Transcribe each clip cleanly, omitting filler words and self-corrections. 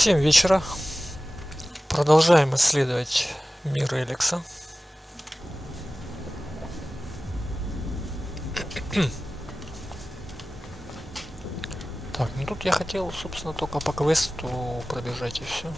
7 вечера. Продолжаем исследовать мир Эликса. Так, ну тут я хотел, собственно, только по квесту пробежать и все.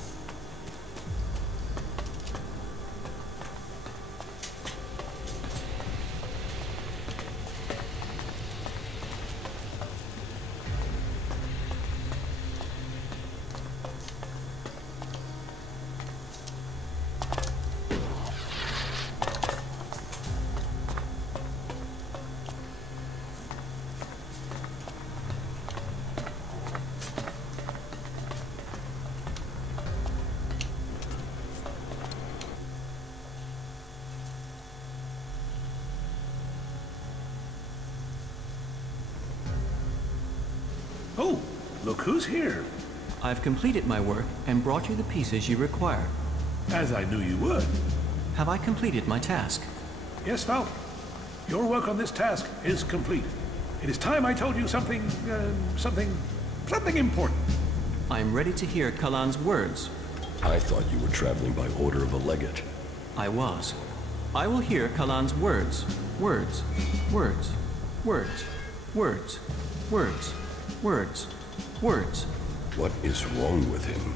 Oh, look who's here. I've completed my work and brought you the pieces you require. As I knew you would. Have I completed my task? Yes, Falk. Your work on this task is complete. It is time I told you something important. I am ready to hear Kalan's words. I thought you were traveling by order of a legate. I was. I will hear Kalan's words. Words. Words. Words. Words. Words. Words. Words. What is wrong with him?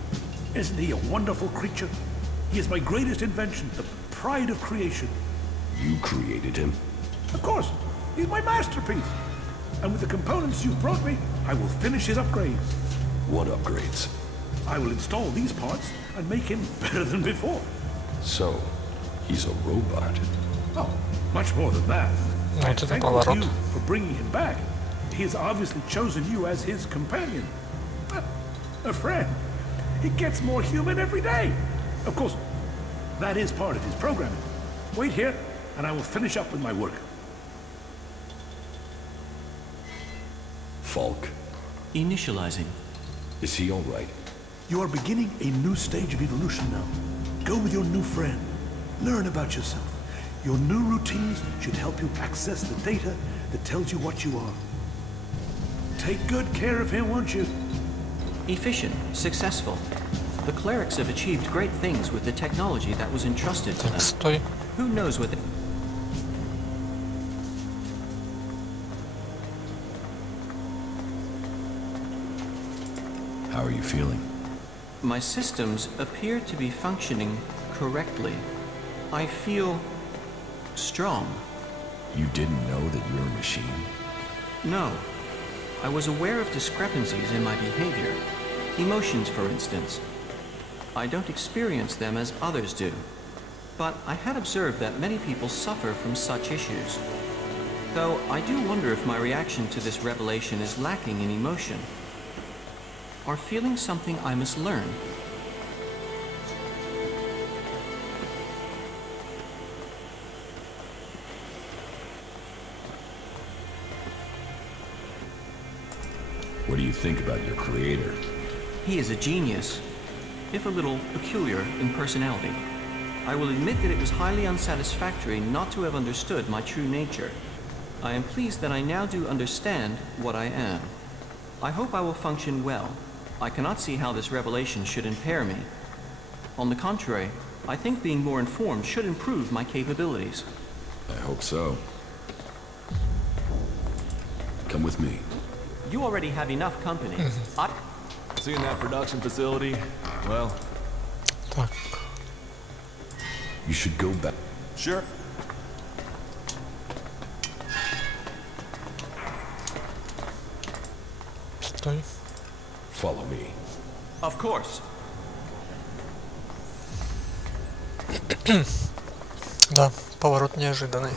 Isn't he a wonderful creature? He is my greatest invention, the pride of creation. You created him? Of course. He's my masterpiece. And with the components you've brought me, I will finish his upgrades. What upgrades? I will install these parts and make him better than before. So, he's a robot. Oh, much more than that. I am thankful to you for bringing him back. He has obviously chosen you as his companion. A friend. He gets more human every day. Of course, that is part of his programming. Wait here, and I will finish up with my work. Falk. Initializing. Is he all right? You are beginning a new stage of evolution now. Go with your new friend. Learn about yourself. Your new routines should help you access the data that tells you what you are. Take good care of him, won't you? Efficient. Successful. The clerics have achieved great things with the technology that was entrusted to them. Who knows what How are you feeling? My systems appear to be functioning correctly. I feel strong. You didn't know that you're a machine? No. I was aware of discrepancies in my behavior. Emotions, for instance. I don't experience them as others do. But I had observed that many people suffer from such issues. Though I do wonder if my reaction to this revelation is lacking in emotion. Or feeling something I must learn. What do you think about your creator? He is a genius, if a little peculiar in personality. I will admit that it was highly unsatisfactory not to have understood my true nature. I am pleased that I now do understand what I am. I hope I will function well. I cannot see how this revelation should impair me. On the contrary, I think being more informed should improve my capabilities. I hope so. Come with me. You already have enough company. Seeing that production facility, well... Так. You should go back. Sure. Стой. Follow me. Of course. Да, поворот неожиданный.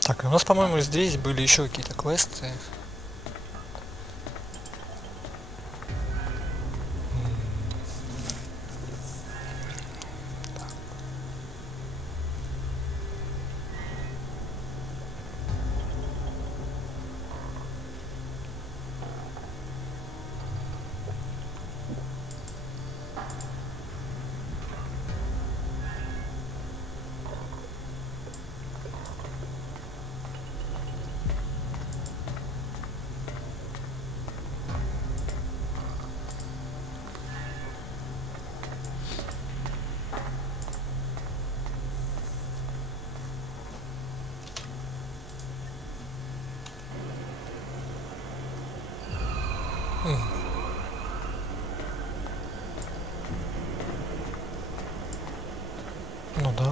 Так, у нас, по-моему, здесь были еще какие-то квесты.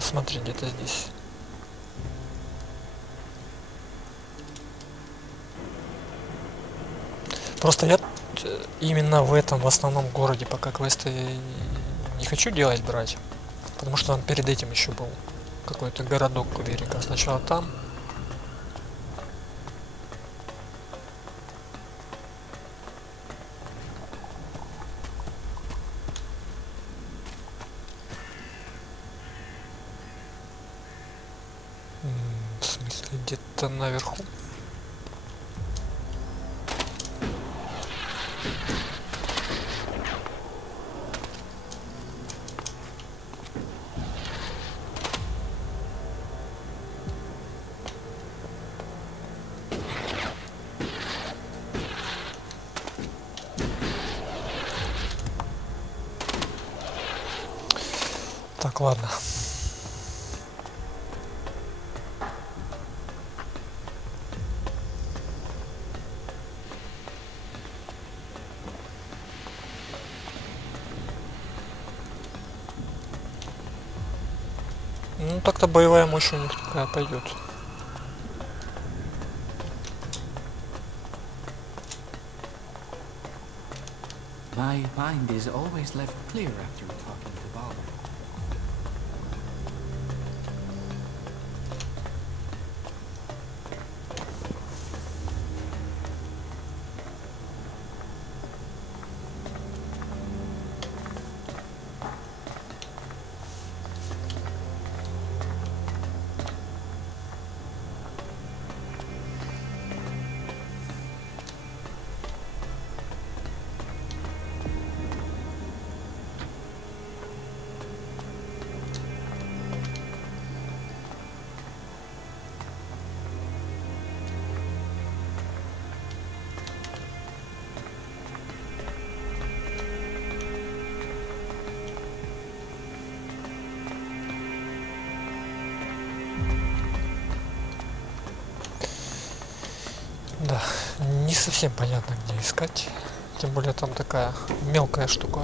смотри, где-то здесь. Просто я именно в этом, в основном городе, пока квесты не хочу делать, брать. Потому что там перед этим еще был какой-то городок у берега. Сначала там. В смысле, где-то наверху. Так, ладно. Ну, так-то боевая мощь у них такая пойдет. My mind is always left clear after talking to Baba. Да, не совсем понятно, где искать. Тем более там такая мелкая штука.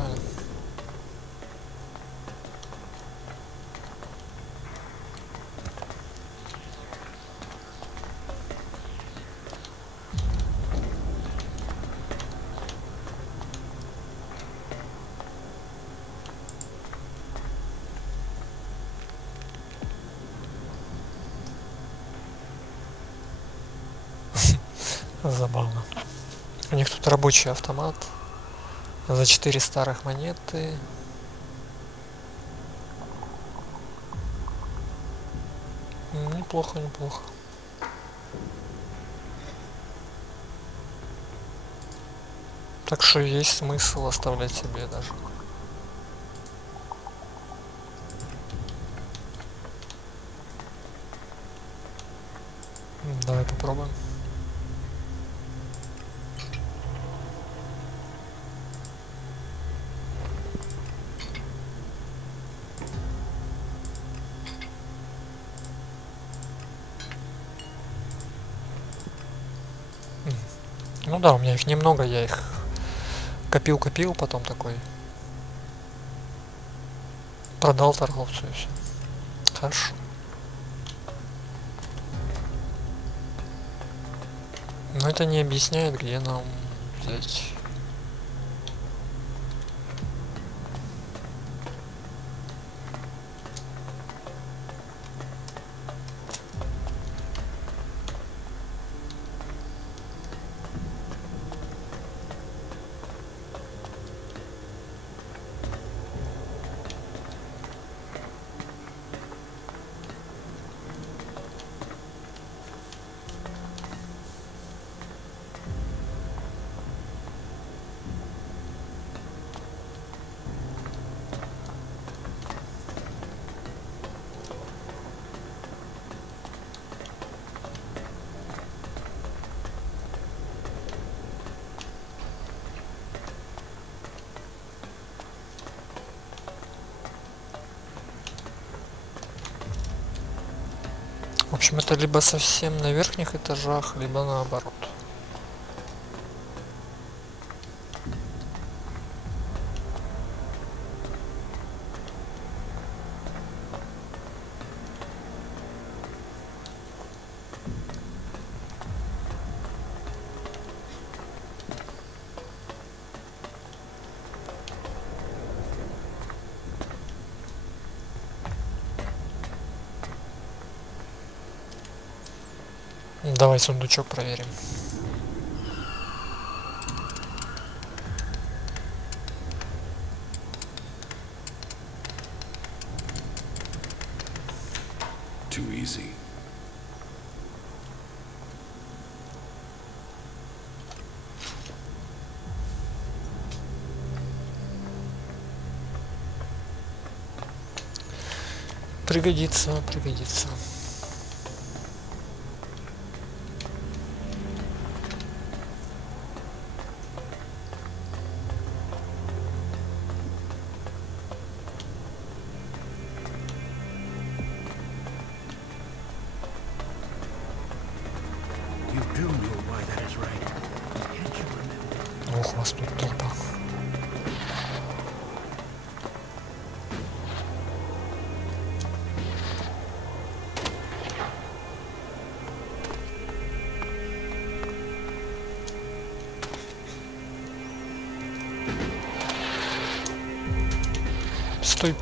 Забавно. У них тут рабочий автомат за 4 старых монеты. Неплохо, неплохо. Так что есть смысл оставлять себе даже. Давай попробуем. Ну да, у меня их немного, я их копил, потом такой продал торговцу и все. Хорошо. Но это не объясняет, где нам взять. В общем, это либо совсем на верхних этажах, либо наоборот. Давай сундучок проверим. Too easy. Пригодится, пригодится. You do know why that is right. Can't you remember? Ох, вас тут толпа. Стой.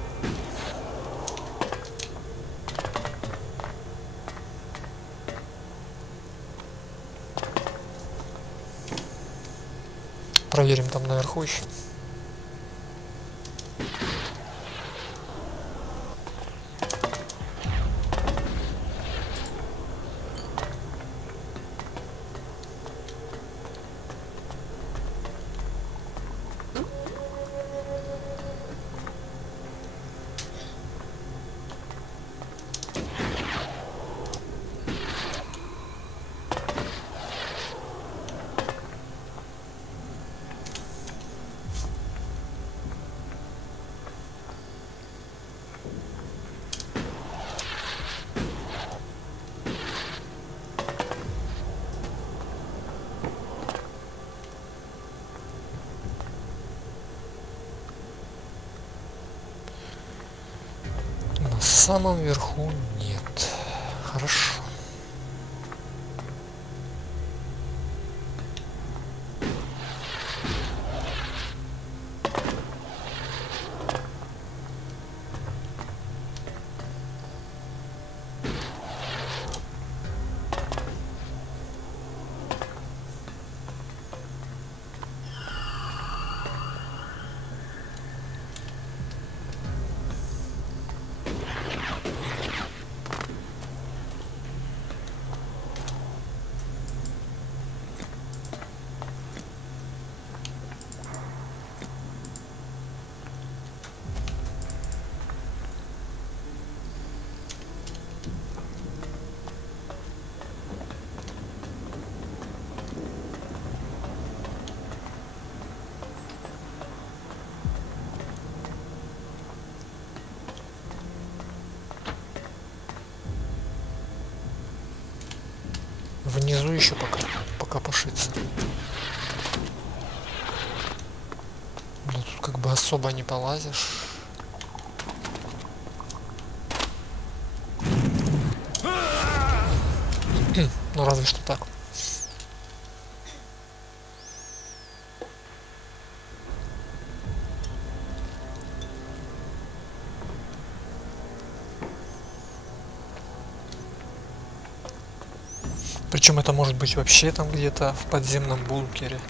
Проверим там наверху еще. На самом верху нет. Хорошо. Внизу еще пока пошиться. Да тут как бы особо не полазишь. Ну разве что так. Причем это может быть вообще там где-то в подземном бункере.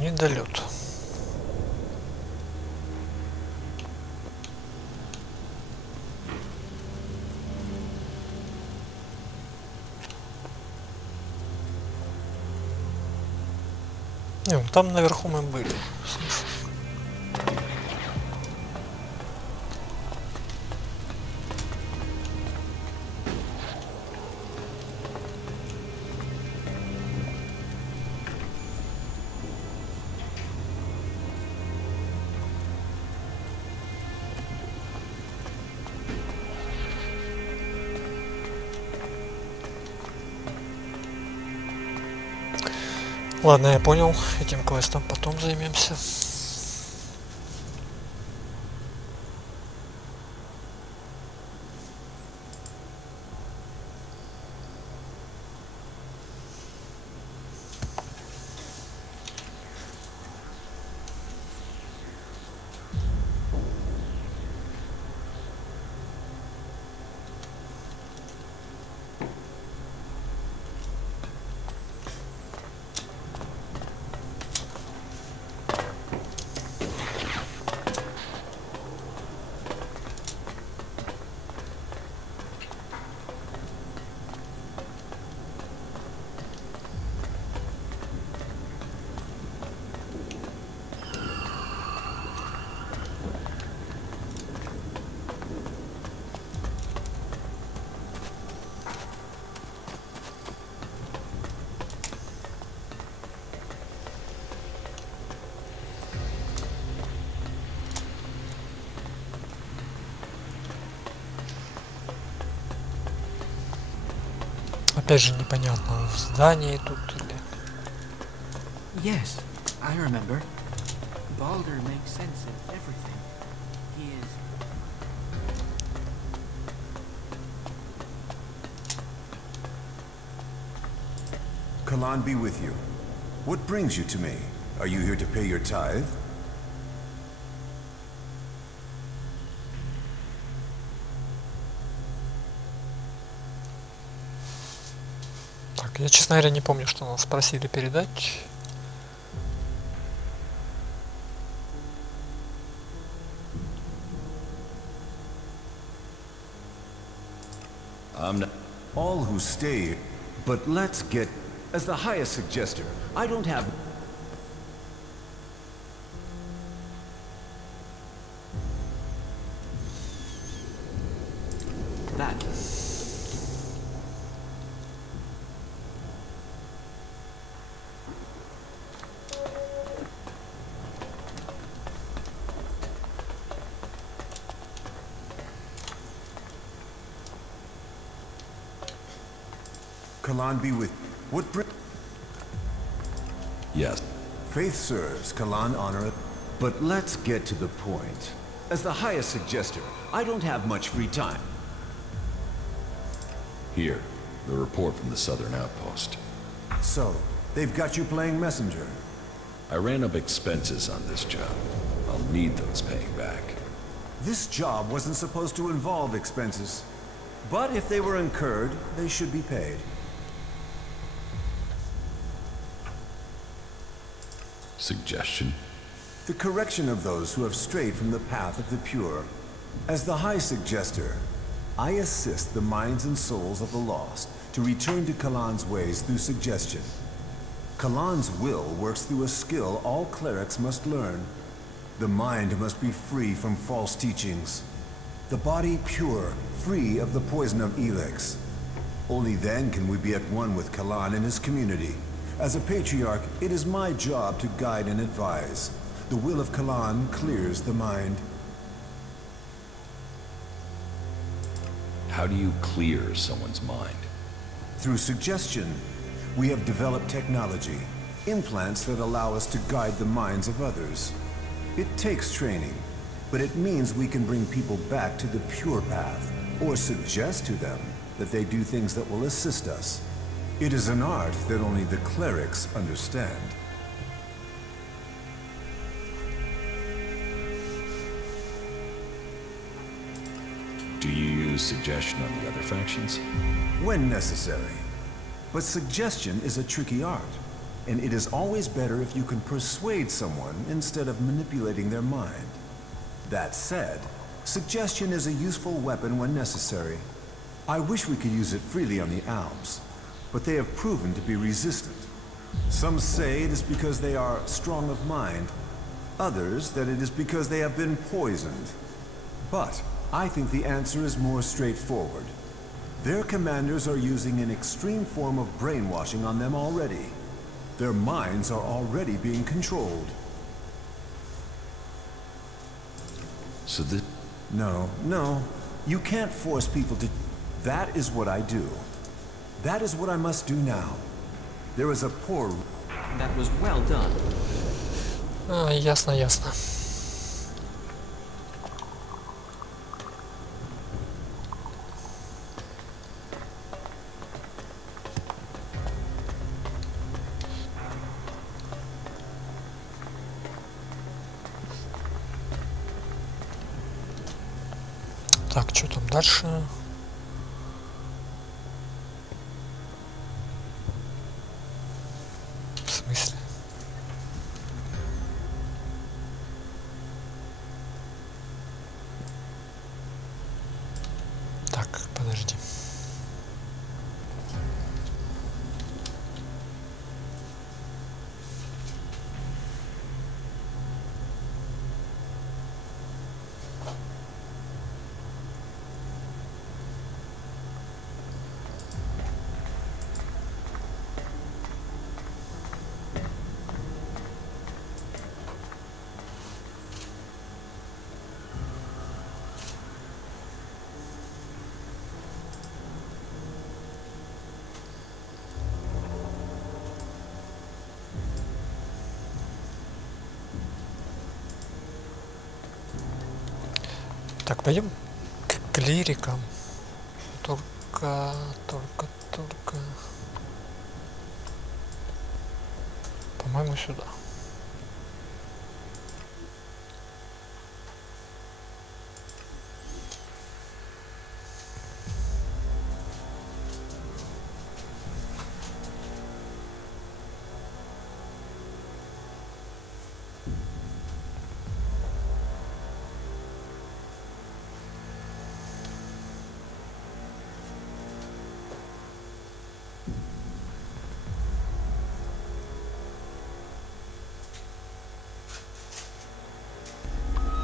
Недолет. Там наверху мы были. Ладно, я понял, этим квестом потом займемся. Опять же непонятно, в здании тут или... Yes, I remember. Baldur makes sense of everything. He is... Kalan be with you. What brings you to me? Are you here to pay your tithe? Так, я, честно говоря, не помню, что нас просили передать. I'm not... All who stay, but let's get... As the highest suggester, I don't have... That. Kalan be with... What bring... Yes. Faith serves, Kalan honor it. But let's get to the point. As the highest suggester, I don't have much free time. Here, the report from the southern outpost. So, they've got you playing messenger. I ran up expenses on this job. I'll need those paying back. This job wasn't supposed to involve expenses. But if they were incurred, they should be paid. Suggestion? The correction of those who have strayed from the path of the pure. As the High Suggester, I assist the minds and souls of the lost to return to Kalan's ways through suggestion. Kalan's will works through a skill all clerics must learn. The mind must be free from false teachings. The body pure, free of the poison of Elex. Only then can we be at one with Kalan and his community. As a patriarch, it is my job to guide and advise. The will of Kalan clears the mind. How do you clear someone's mind? Through suggestion, we have developed technology, implants that allow us to guide the minds of others. It takes training, but it means we can bring people back to the pure path, or suggest to them that they do things that will assist us. It is an art that only the clerics understand. Do you use suggestion on the other factions? When necessary. But suggestion is a tricky art, and it is always better if you can persuade someone instead of manipulating their mind. That said, suggestion is a useful weapon when necessary. I wish we could use it freely on the Alps, but they have proven to be resistant. Some say it is because they are strong of mind, others that it is because they have been poisoned. But I think the answer is more straightforward. Their commanders are using an extreme form of brainwashing on them already. Their minds are already being controlled. So this... No. You can't force people to... That is what I do. That is what I must do now. There is a poor... That was well done. Ясно, ясно. Так, что там дальше? В смысле? Так, подожди. Так, пойдем к клирикам. Только. По-моему, сюда.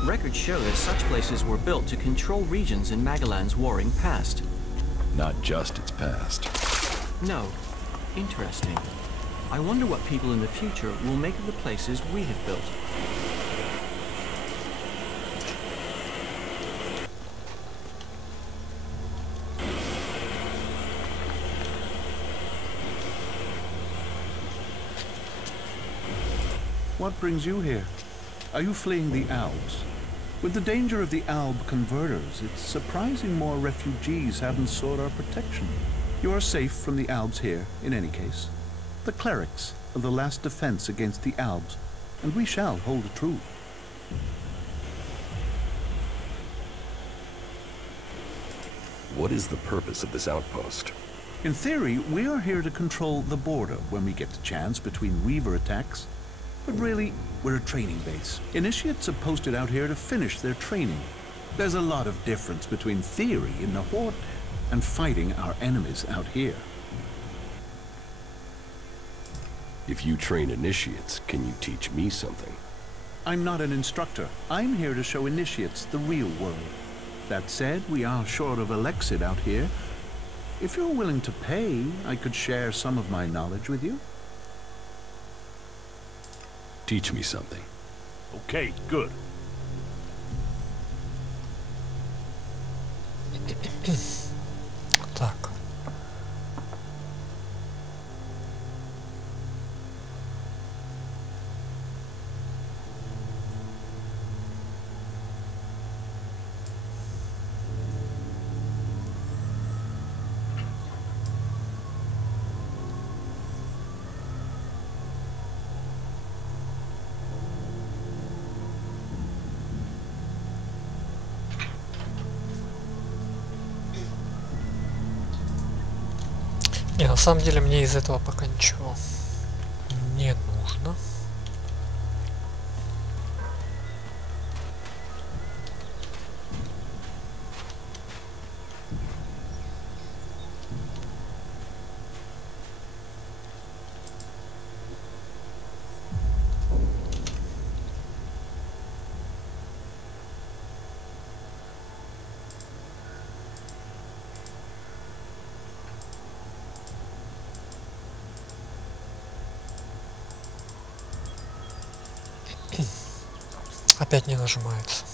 Records show that such places were built to control regions in Magellan's warring past. Not just its past. No. Interesting. I wonder what people in the future will make of the places we have built. What brings you here? Are you fleeing the Alps? With the danger of the Alb converters, it's surprising more refugees haven't sought our protection. You are safe from the Albs here, in any case. The clerics are the last defense against the Albs, and we shall hold true. What is the purpose of this outpost? In theory, we are here to control the border when we get the chance between Weaver attacks. But really, we're a training base. Initiates are posted out here to finish their training. There's a lot of difference between theory in the Horde and fighting our enemies out here. If you train initiates, can you teach me something? I'm not an instructor. I'm here to show initiates the real world. That said, we are short of Alexid out here. If you're willing to pay, I could share some of my knowledge with you. Teach me something. Okay, good. Так. Не, на самом деле мне из этого пока ничего не нужно. Опять не нажимается.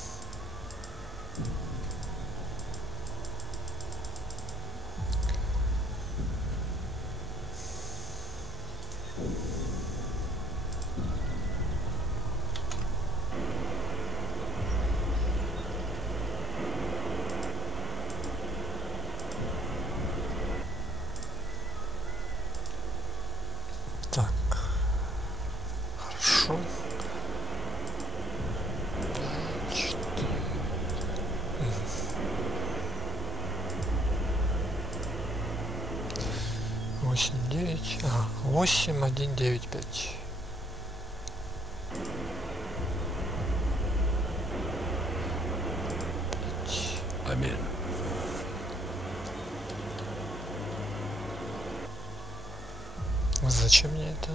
Так. Хорошо. 8, 9. Ага. 8, 1, 9, 5. I'm in. Зачем мне это?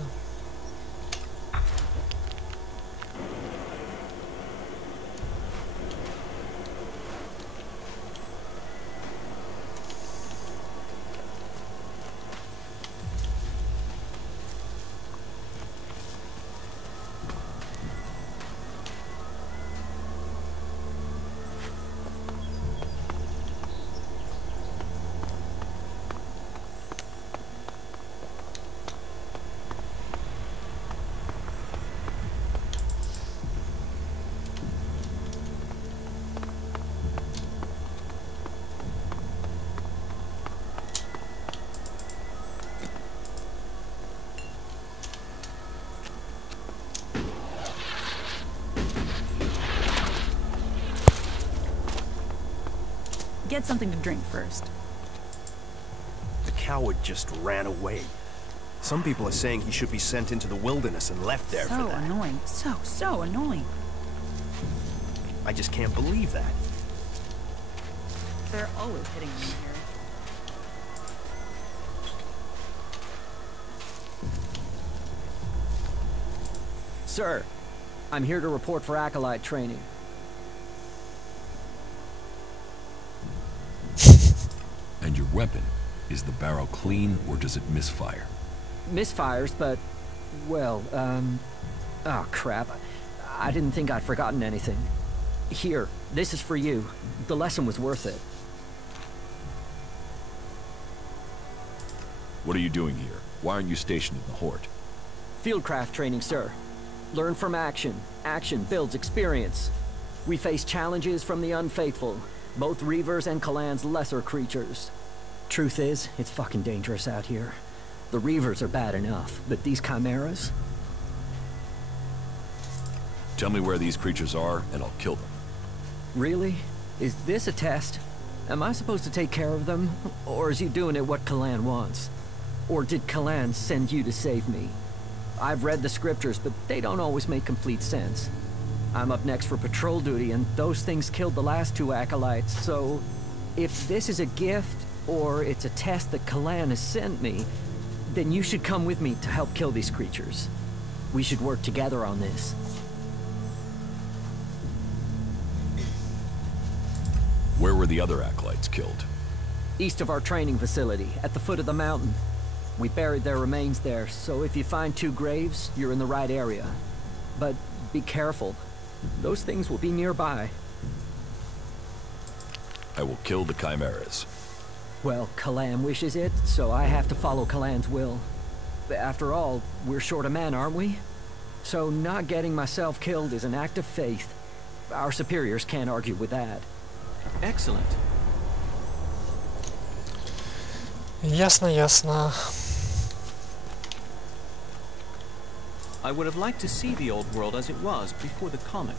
Get something to drink first. The coward just ran away. Some people are saying he should be sent into the wilderness and left there for that. So annoying. So annoying. I just can't believe that. They're always hitting me here. Sir, I'm here to report for Acolyte training. And your weapon, is the barrel clean or does it misfire? Misfires, but, well, oh crap. I didn't think I'd forgotten anything. Here, this is for you. The lesson was worth it. What are you doing here? Why aren't you stationed in the Horde? Fieldcraft training, sir. Learn from action. Action builds experience. We face challenges from the unfaithful, both Reavers and Kalan's lesser creatures. Truth is, it's fucking dangerous out here. The Reavers are bad enough, but these chimeras? Tell me where these creatures are, and I'll kill them. Really? Is this a test? Am I supposed to take care of them? Or is you doing it what Kalan wants? Or did Kalan send you to save me? I've read the scriptures, but they don't always make complete sense. I'm up next for patrol duty, and those things killed the last two acolytes, so... if this is a gift, or it's a test that Kalan has sent me, then you should come with me to help kill these creatures. We should work together on this. Where were the other acolytes killed? East of our training facility, at the foot of the mountain. We buried their remains there, so if you find two graves, you're in the right area. But be careful. Those things will be nearby. I will kill the chimeras. Well, Kalan wishes it, so I have to follow Kalan's will. After all, we're short a man, aren't we? So not getting myself killed is an act of faith. Our superiors can't argue with that. Excellent. Ясно, ясно. I would have liked to see the old world as it was before the comet.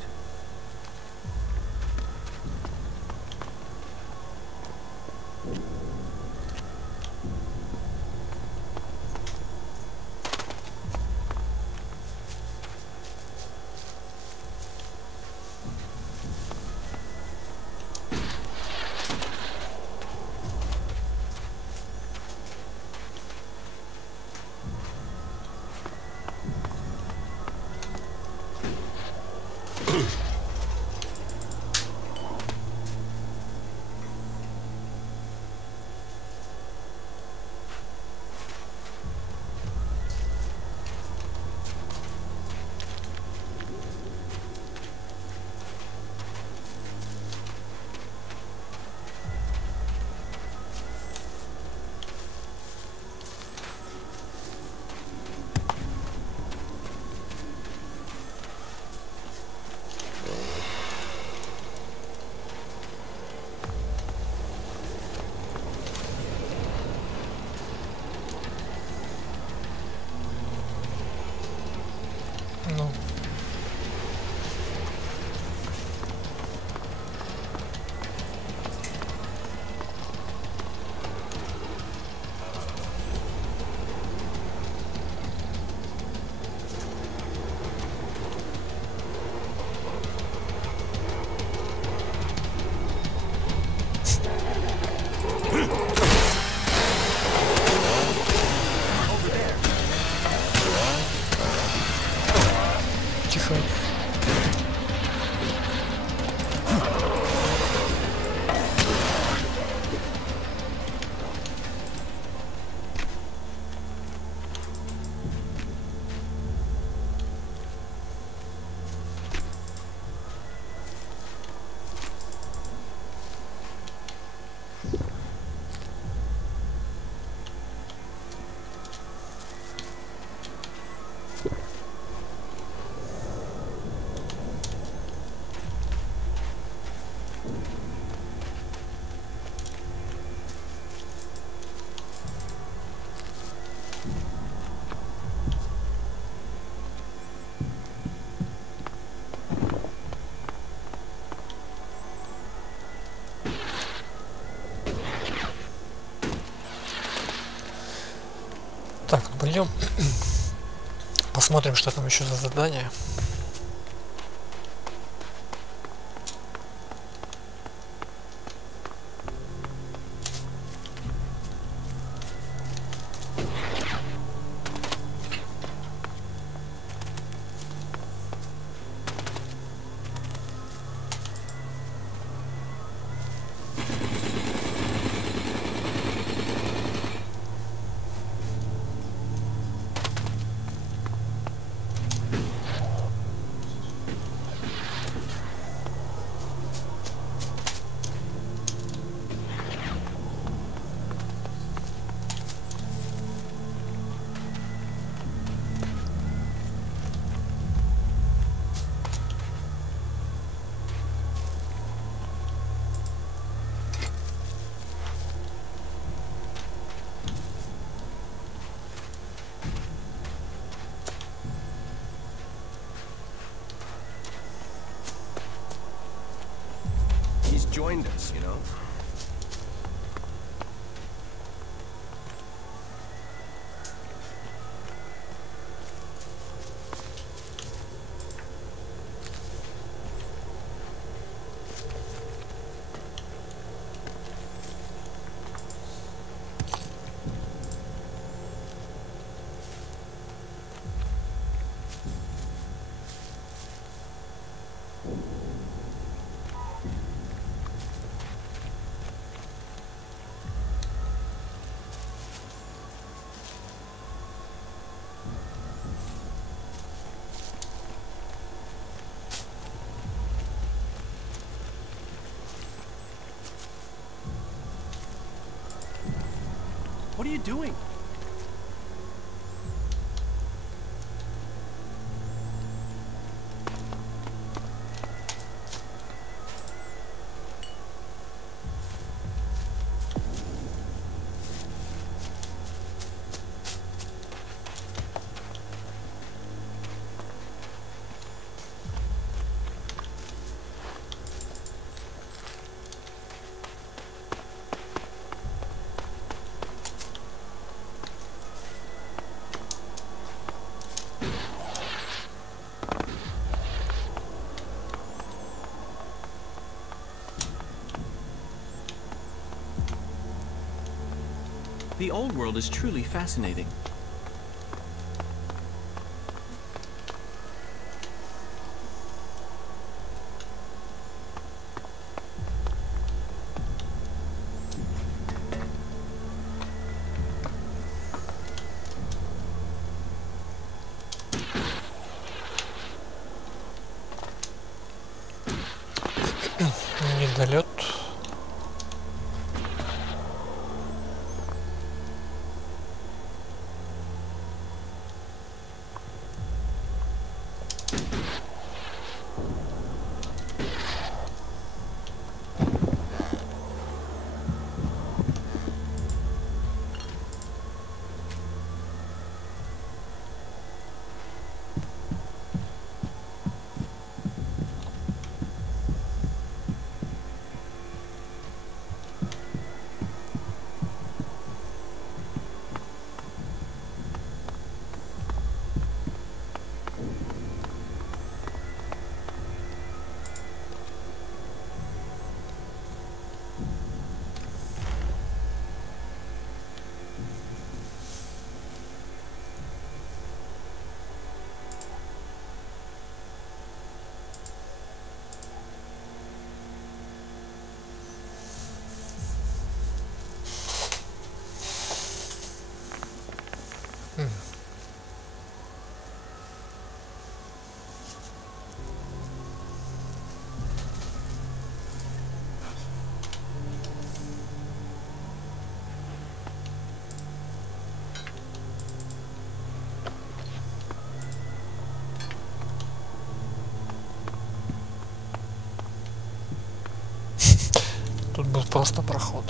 Так, пойдем посмотрим, что там еще за задание. He's joined us, you know? What are you doing? The old world is truly fascinating. Недолет. Тут был просто проход.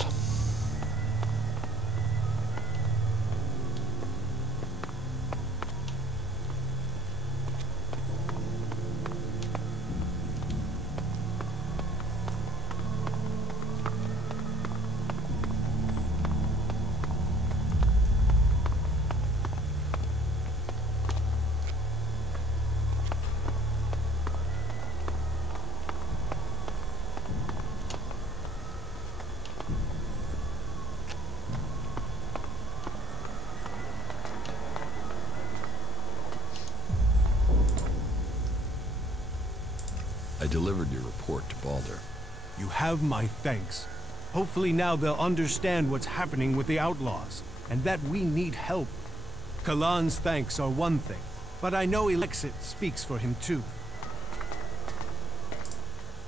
delivered your report to Balder. You have my thanks. Hopefully now they'll understand what's happening with the outlaws, and that we need help. Kalan's thanks are one thing, but I know Elixit speaks for him too.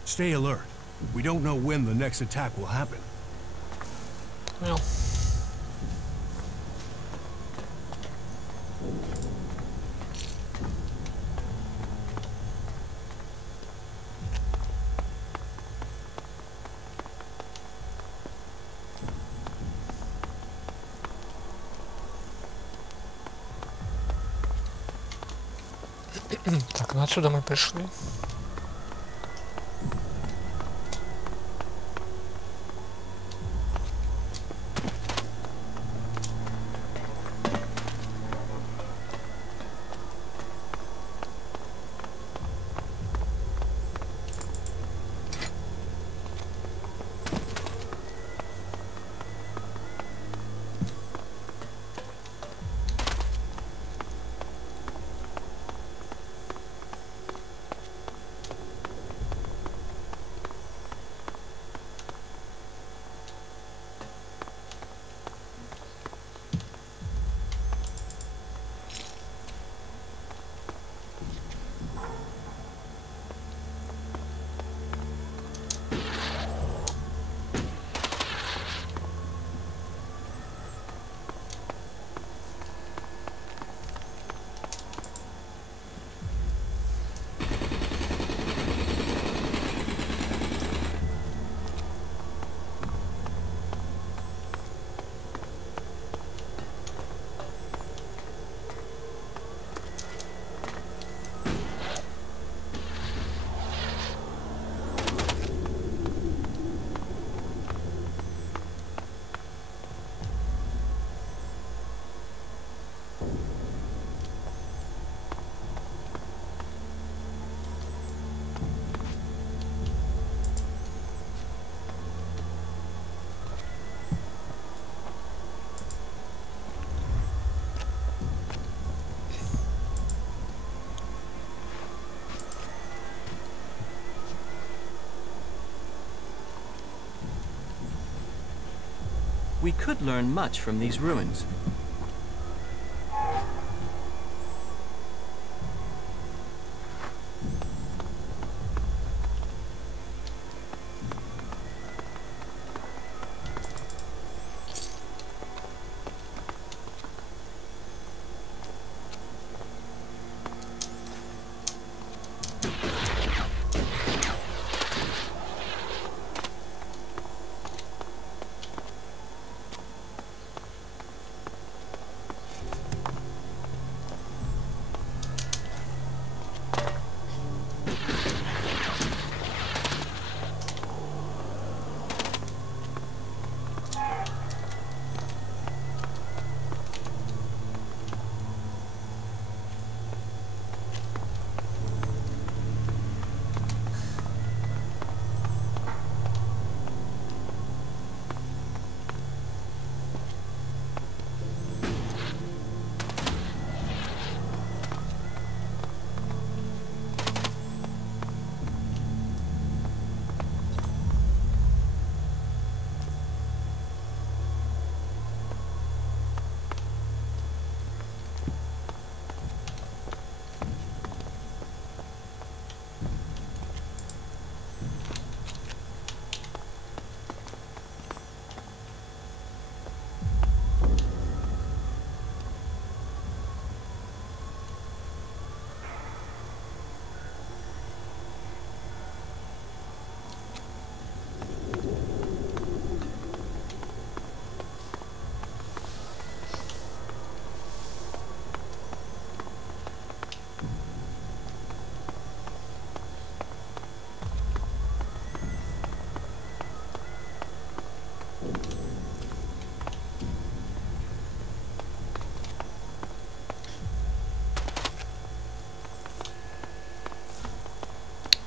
Stay alert. We don't know when the next attack will happen. Well. Так, ну отсюда мы пришли. We could learn much from these ruins.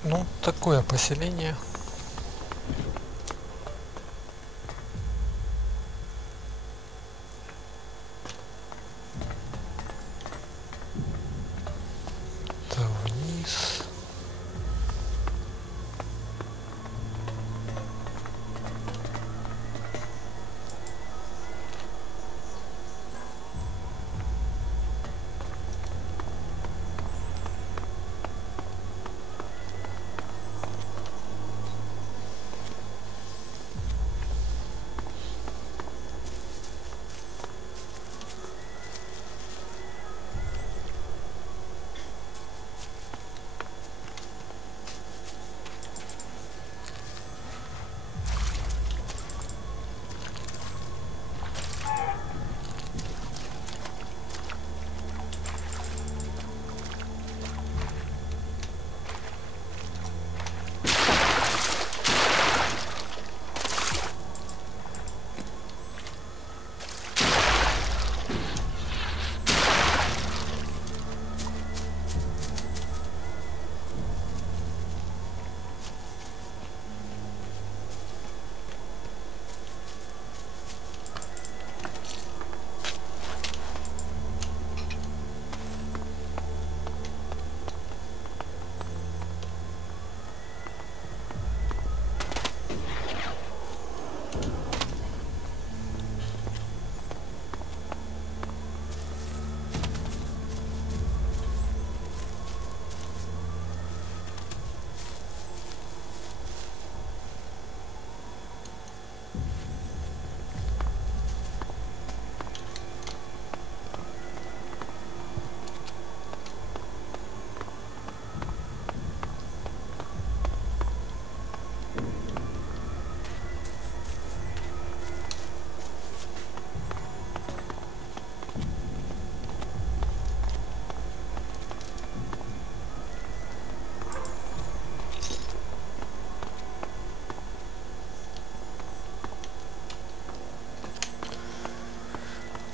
Ну, такое поселение. Это вниз.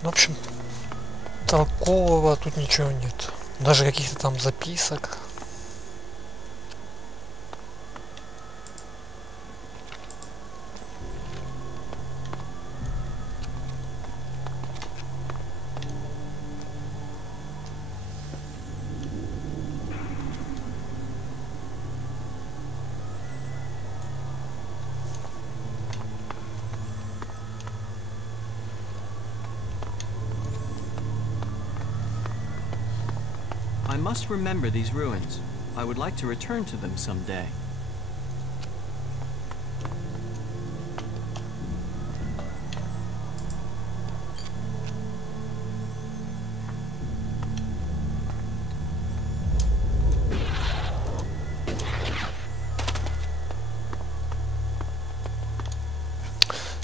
В общем, толкового тут ничего нет. Даже каких-то там записок. I must remember these ruins. I would like to return to them someday.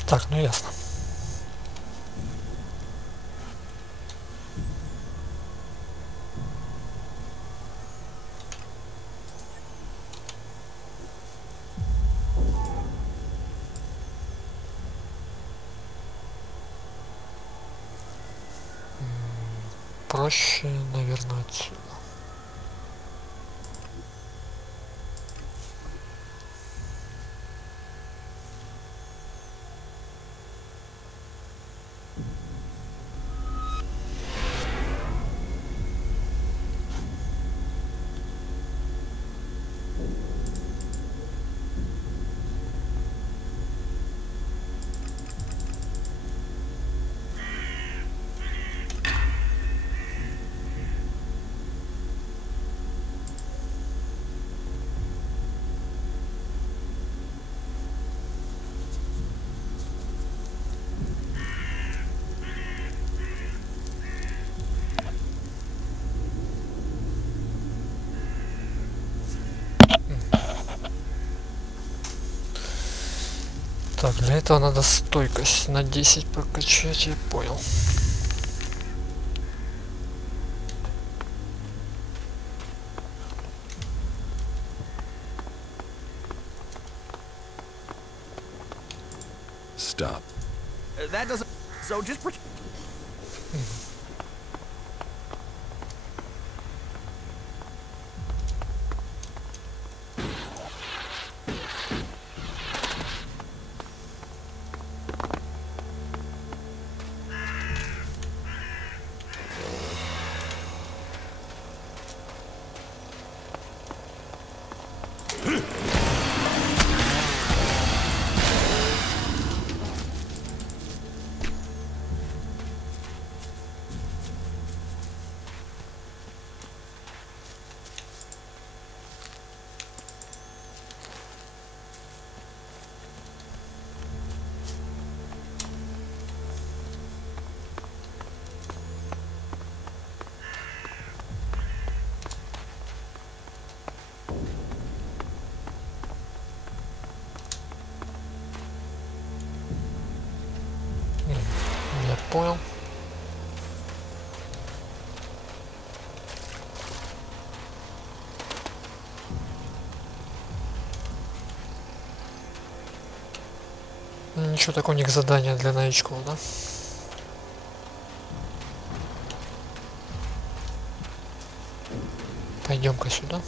Так, ну ясно. Проще, наверное, отсюда. Так, для этого надо стойкость на 10 прокачать, я понял. Stop. That doesn't... So just... Я понял. Ничего, так у них задание для новичков, да? Пойдем-ка сюда.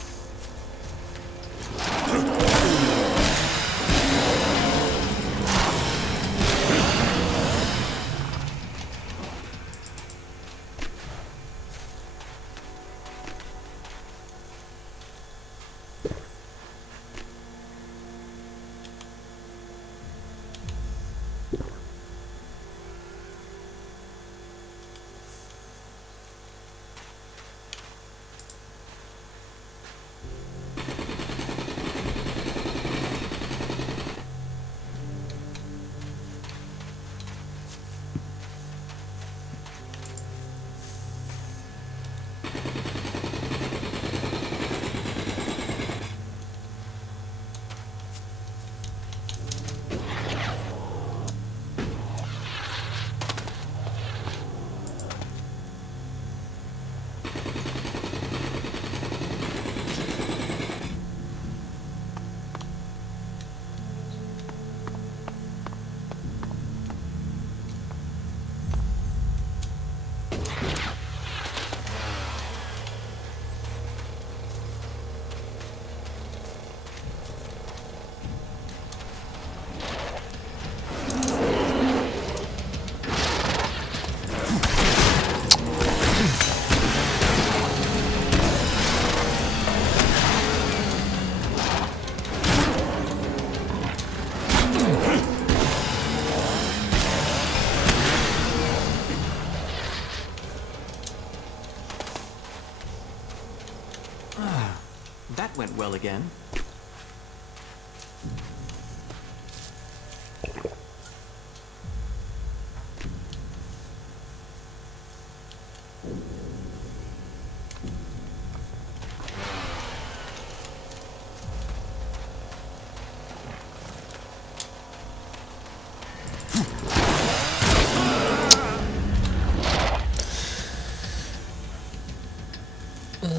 That went well again.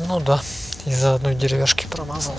Ну да, из-за одной деревяшки промазал.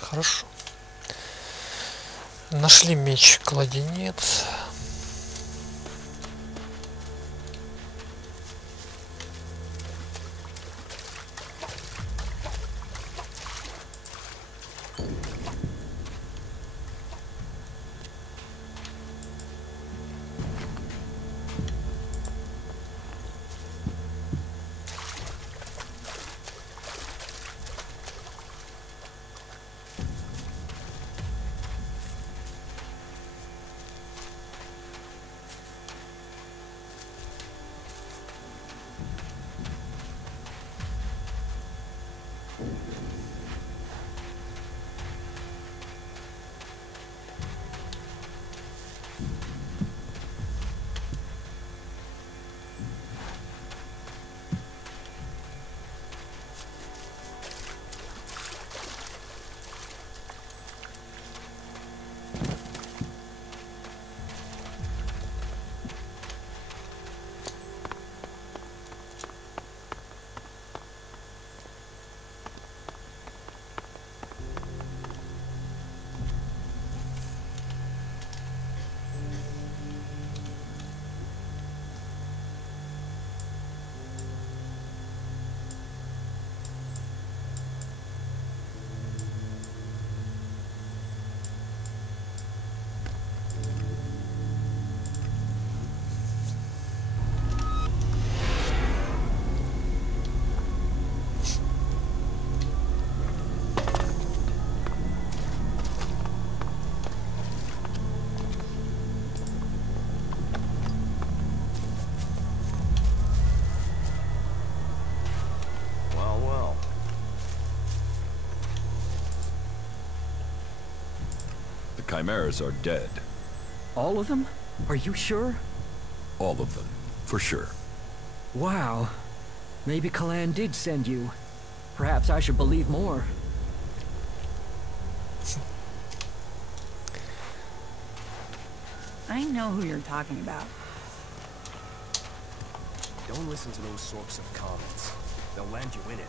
Хорошо. Нашли меч-кладенец. Chimeras are dead. All of them? Are you sure? All of them, for sure. Wow. Maybe Kalan did send you. Perhaps I should believe more. I know who you're talking about. Don't listen to those sorts of comments. They'll land you in it.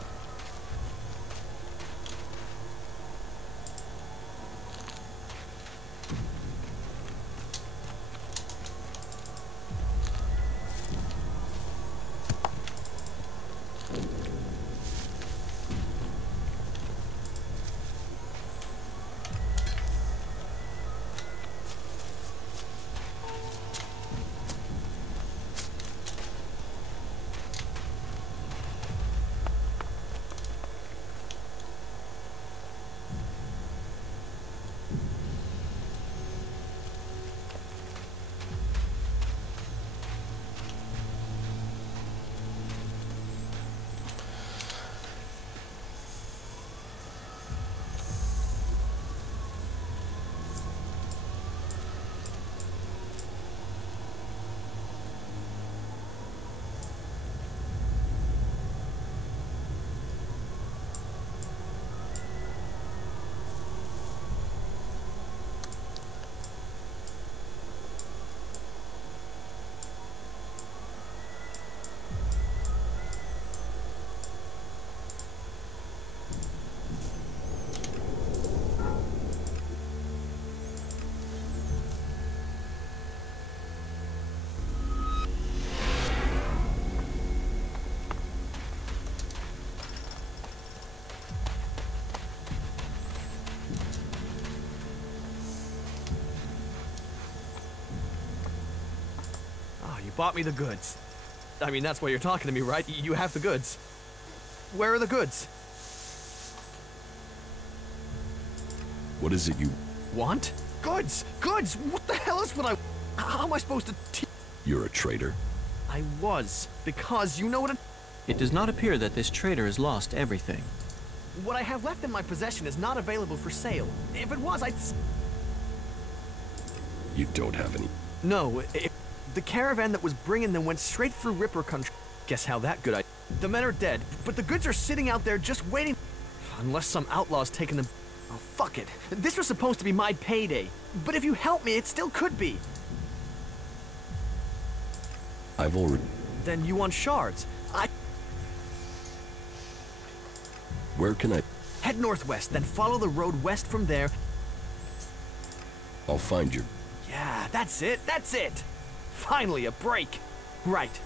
bought me the goods. I mean, that's why you're talking to me, right? You have the goods. Where are the goods? What is it you... Want? Goods! Goods! What the hell is what I... How am I supposed to... You're a traitor? I was, because you know what... It does not appear that this traitor has lost everything. What I have left in my possession is not available for sale. If it was, I'd... You don't have any... No, the caravan that was bringing them went straight through Ripper country. Guess how that good I... The men are dead, but the goods are sitting out there just waiting... Unless some outlaw's taken them... Oh, fuck it. This was supposed to be my payday. But if you help me, it still could be. I've already... Then you want shards. Where can I... Head northwest, then follow the road west from there. I'll find you. Yeah, that's it, that's it! Finally, a break. Right.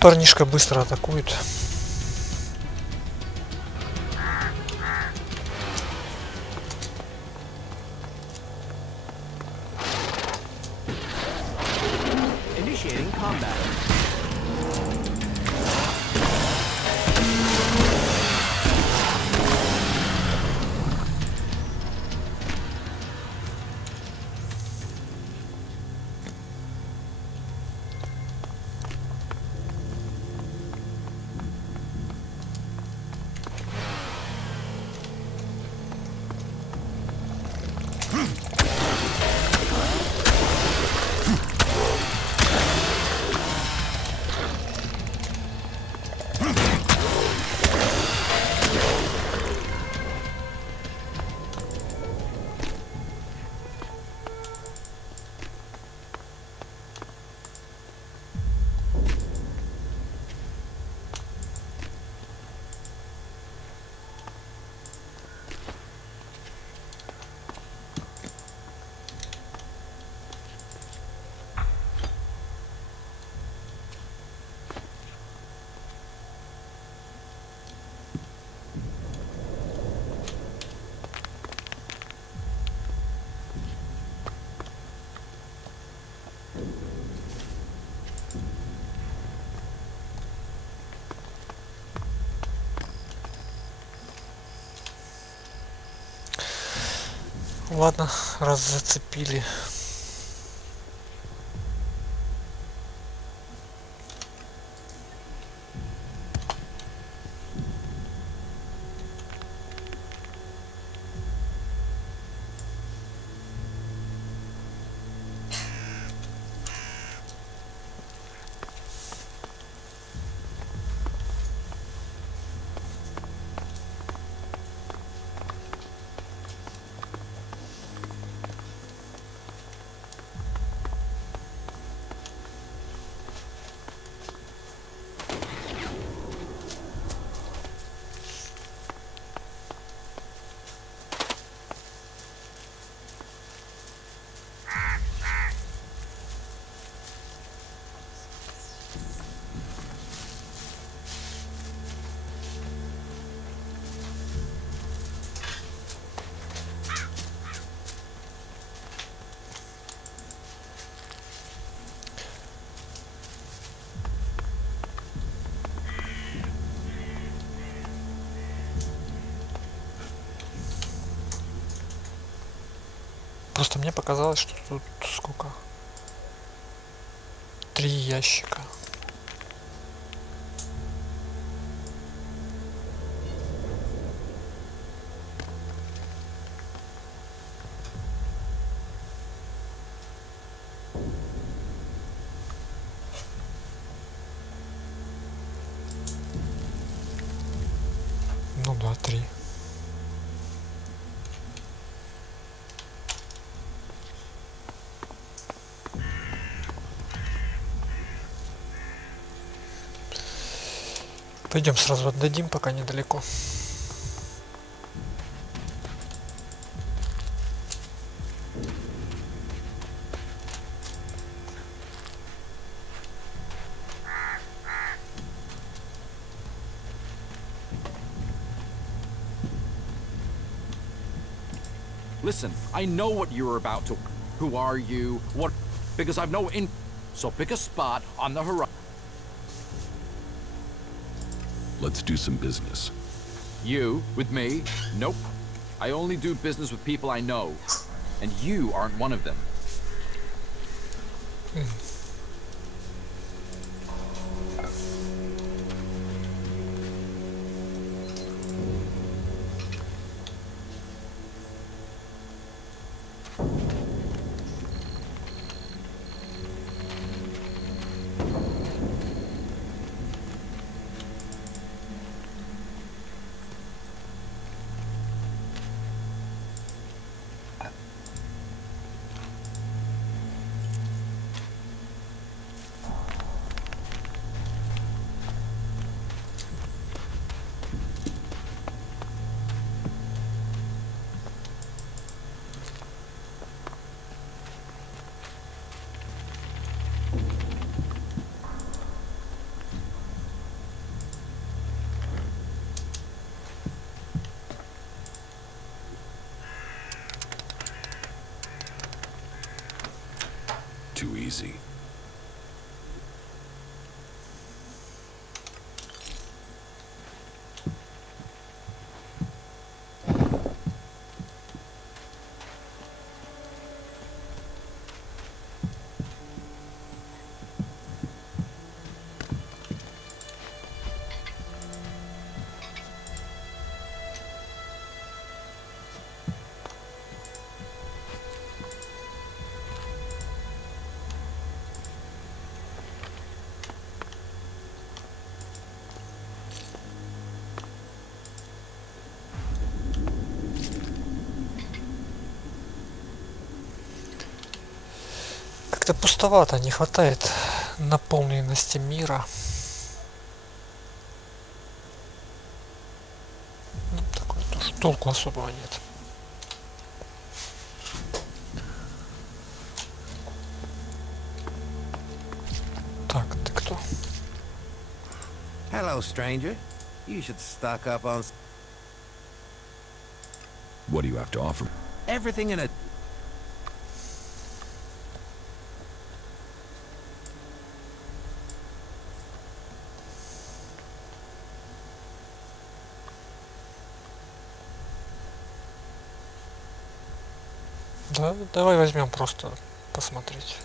Парнишка быстро атакует. Initiating combat. Ладно, раз зацепили. Просто мне показалось, что тут сколько? 3 ящика. Ну да, 3. Пойдем сразу отдадим, пока недалеко. Listen, I know what you're about to... Who are you? What... Because I've no in... So pick a spot on the horizon. Let's do some business. You? With me? Nope. I only do business with people I know. And you aren't one of them. Too easy. Как-то пустовато, не хватает наполненности мира. Ну, такой тоже толку особого нет. Так, ты кто? Hello, stranger. You should stock up on What do you have to offer? everything in a... Да, давай возьмем просто посмотреть.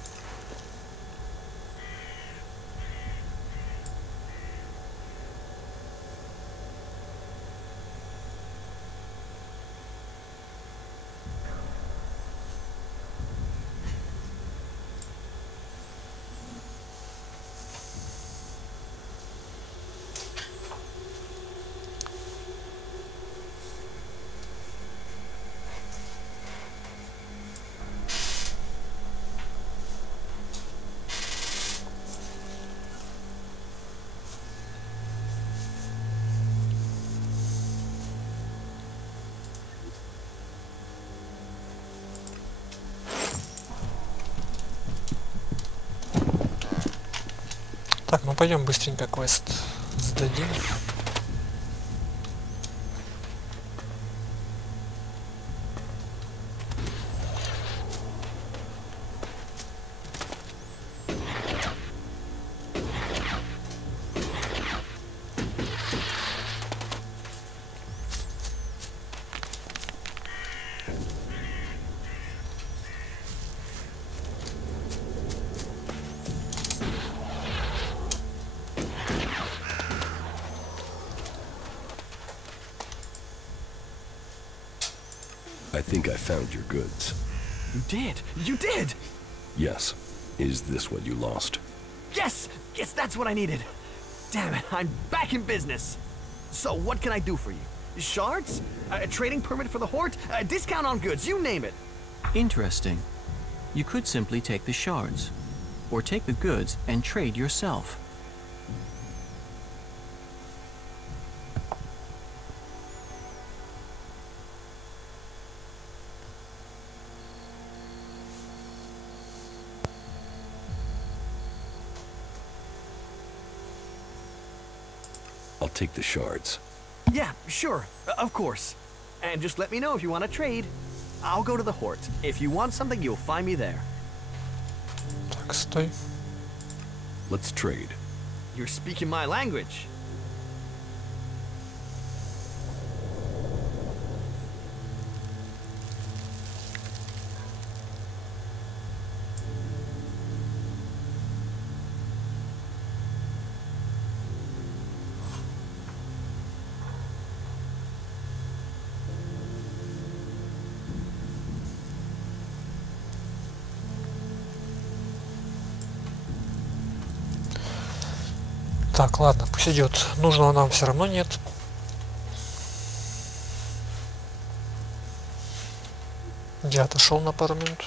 Так, ну пойдем быстренько квест сдадим. I think I found your goods. You did! You did! Yes. Is this what you lost? Yes! Yes, that's what I needed! Damn it, I'm back in business! So, what can I do for you? Shards? A trading permit for the Hort? A discount on goods, you name it! Interesting. You could simply take the shards, or take the goods and trade yourself. I'll take the shards. Yeah, sure, of course. And just let me know if you want to trade. I'll go to the Hort. If you want something, you'll find me there. Так, стой. Let's trade. You're speaking my language. Так, ладно, пусть идет. Нужного нам все равно нет. Я отошел на пару минут.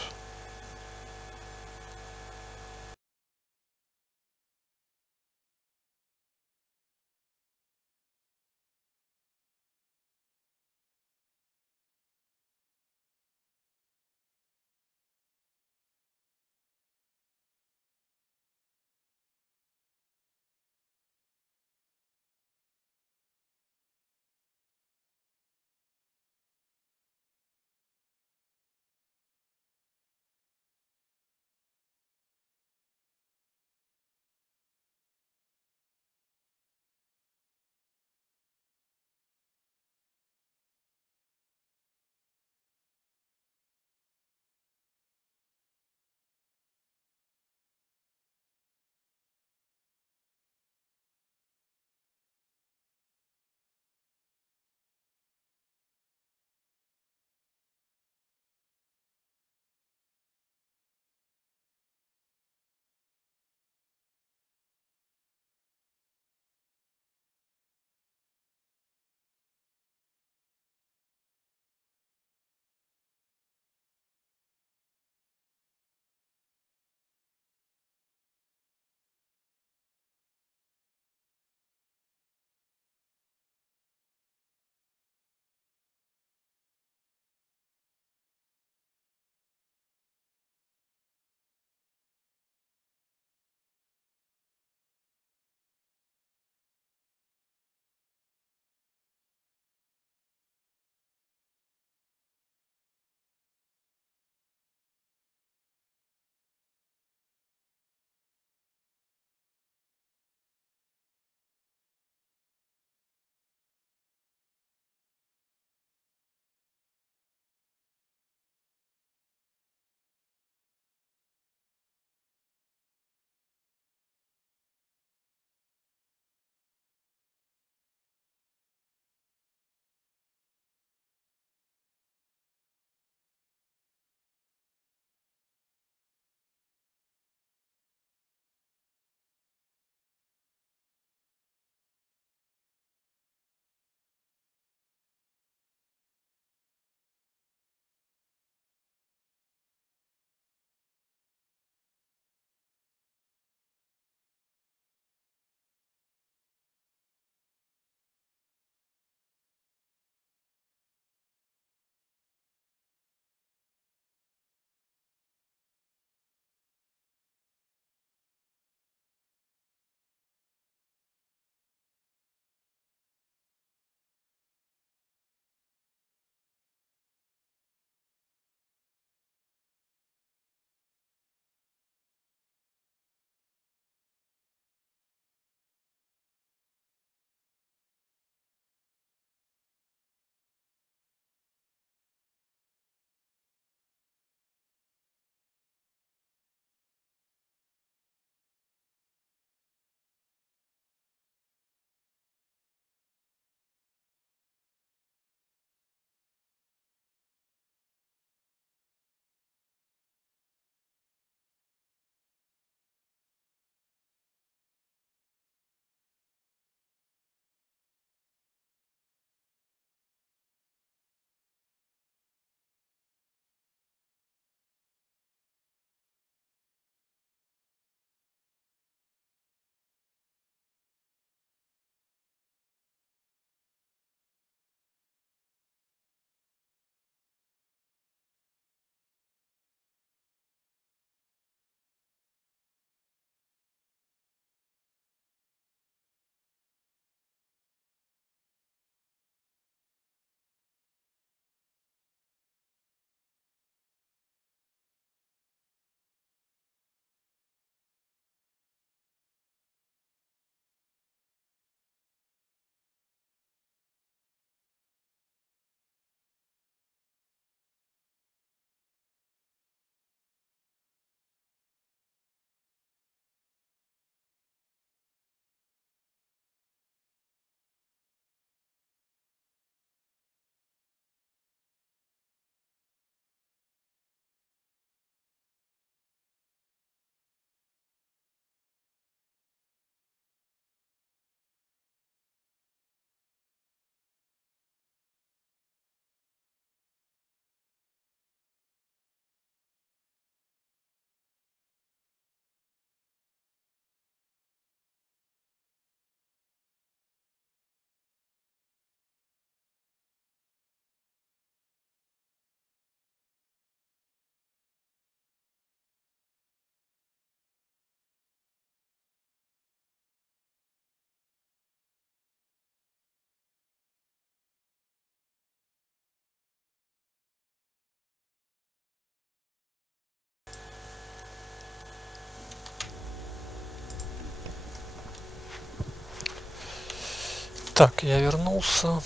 Так, я вернулся.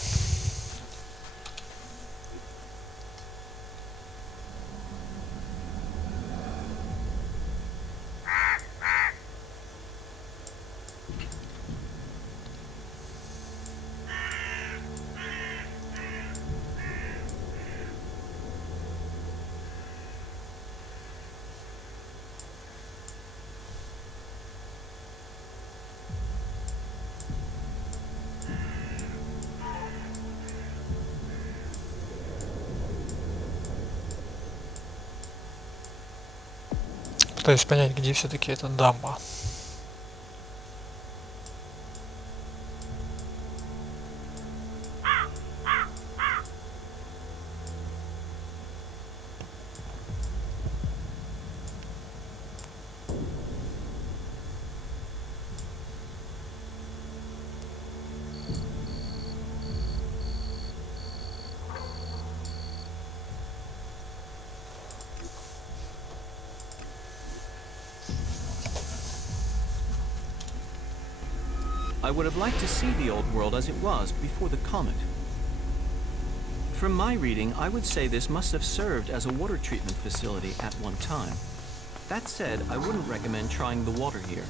Пытаюсь понять, где все-таки эта дамба. I would have liked to see the old world as it was before the comet. From my reading, I would say this must have served as a water treatment facility at one time. That said, I wouldn't recommend trying the water here.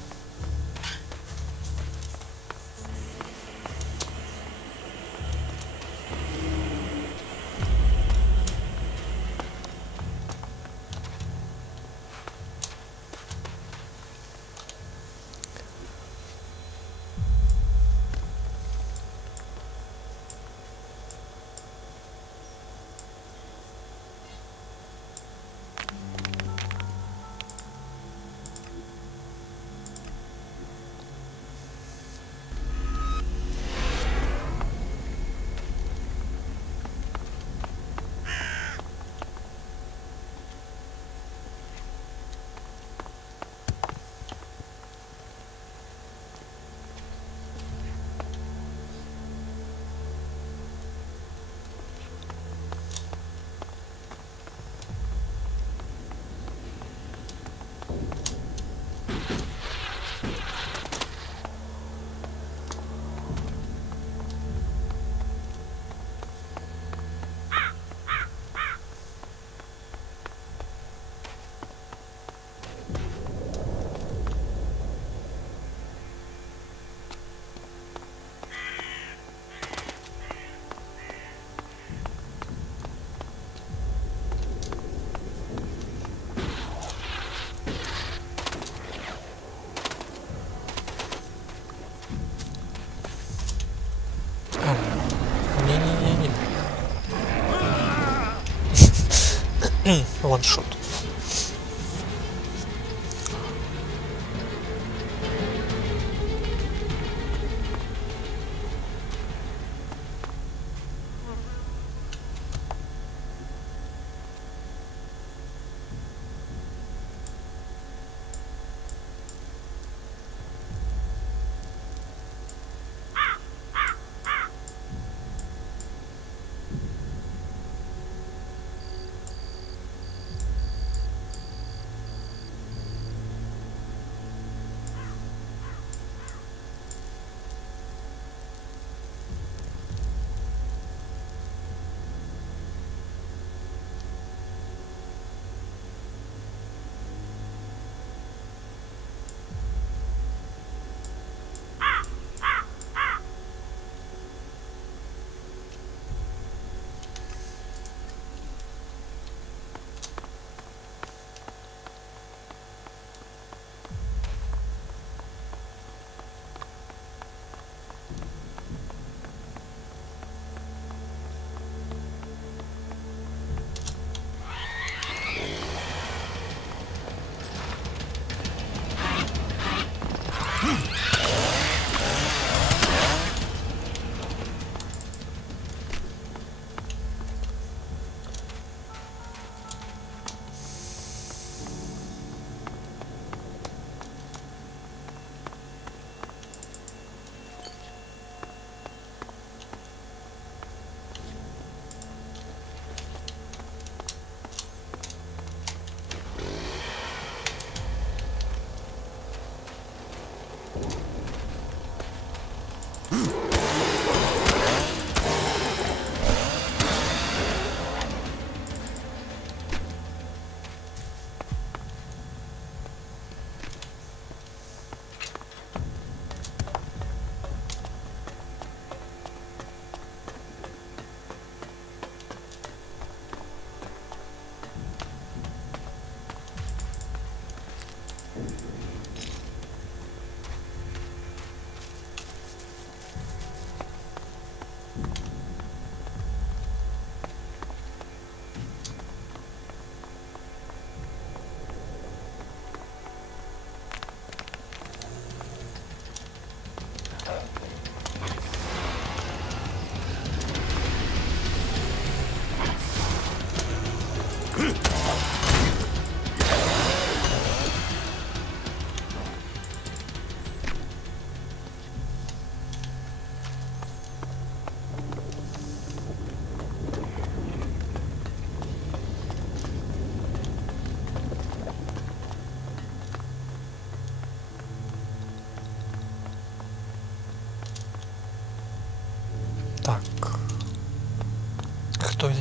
Ваншот.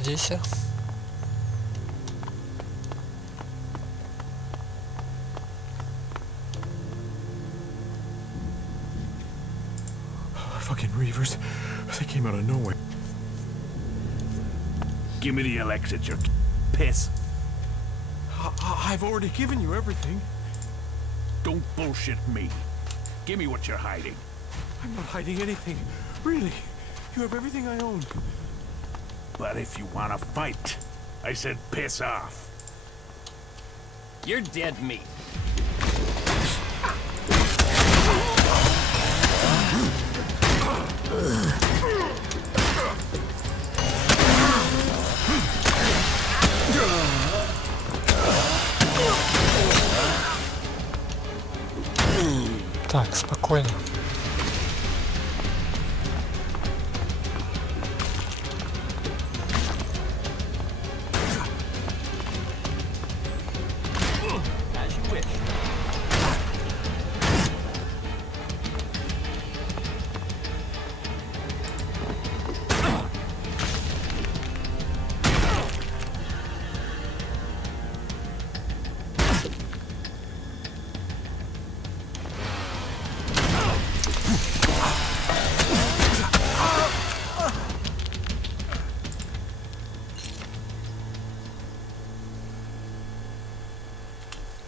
здесь я. Fucking Reavers. They came out of nowhere. Give me the elixir, you piss. I've already given you everything. Don't bullshit me. Give me what you're hiding. I'm not hiding anything. Really. You have everything I own. But if you want to fight, I said piss off. You're dead meat. Так, спокойно.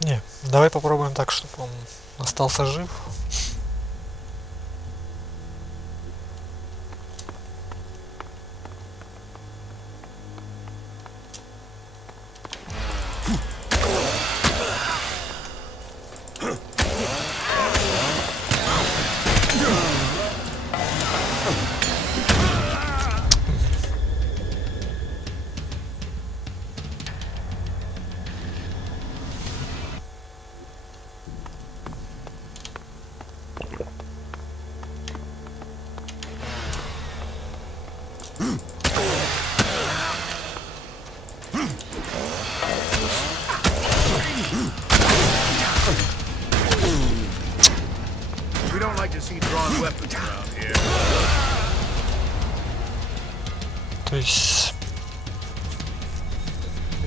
Не, давай попробуем так, чтобы он остался жив. We don't like to see drawn weapons around here. То есть,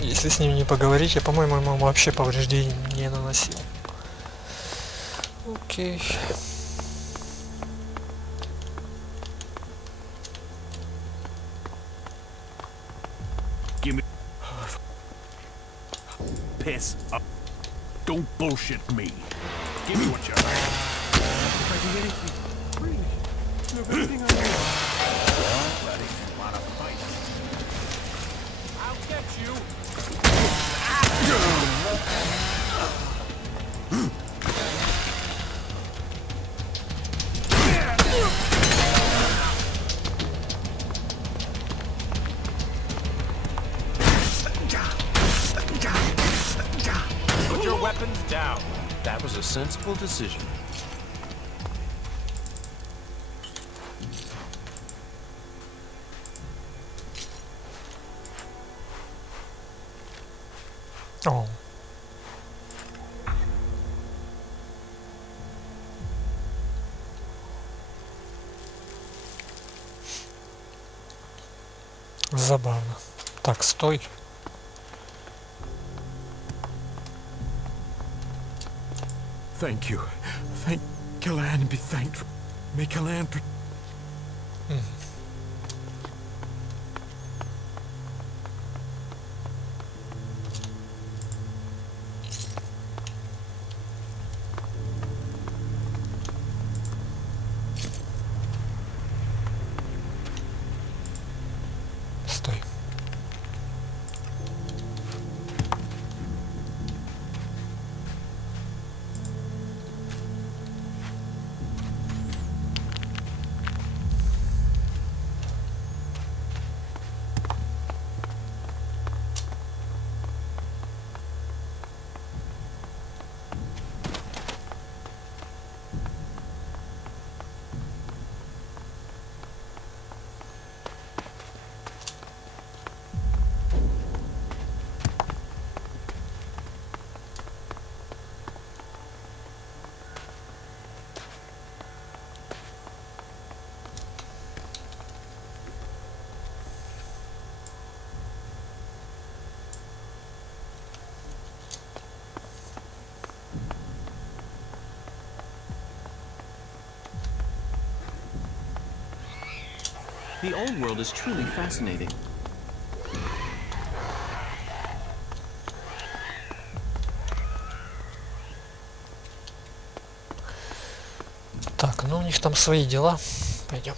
если с ним не поговорить, я, по-моему, ему вообще повреждений не наносил. Окей. Give me piss up. Don't bullshit me. Give me what you're hiding. Really? You have everything I want. Bloody wanna fight. I'll get you. Put your weapons down. That was a sensible decision. О. Забавно. Так, стой. Thank you. Thank Kalan and be thanked. May Kalan. Стой. The old world is truly fascinating. Так, ну у них там свои дела. Пойдем.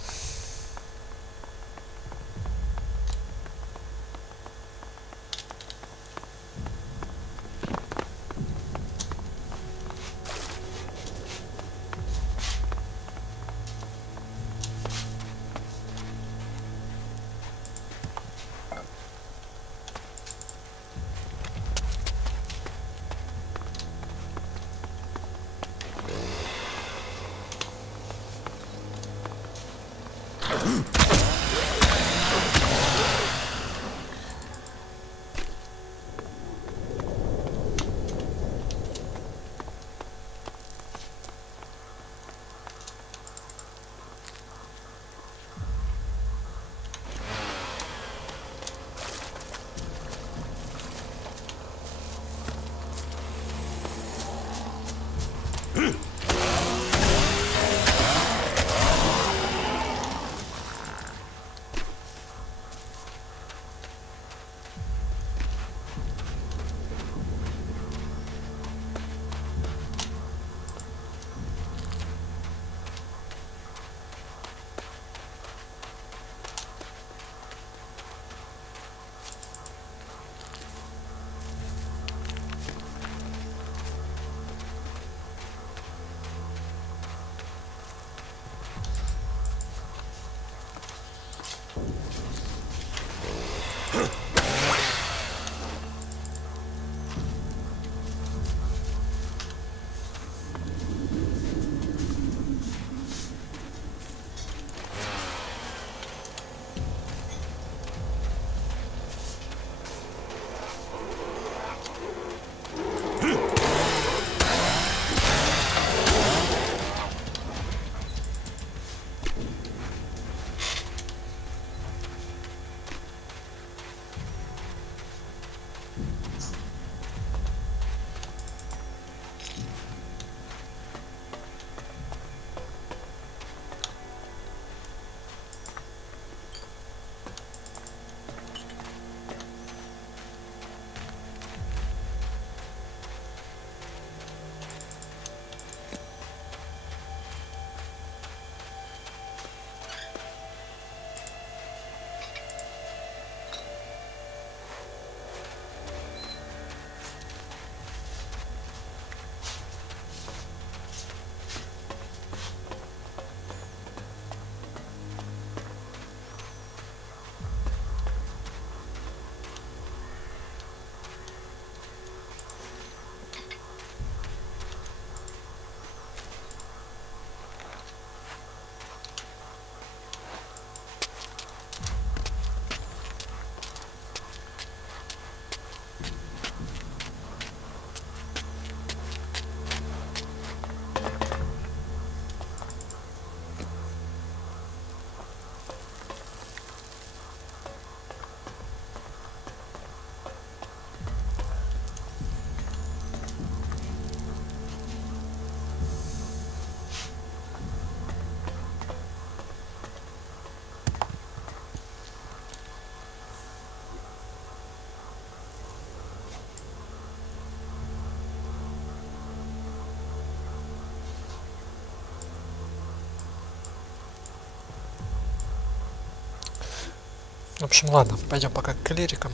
В общем, ладно, пойдем пока к клирикам.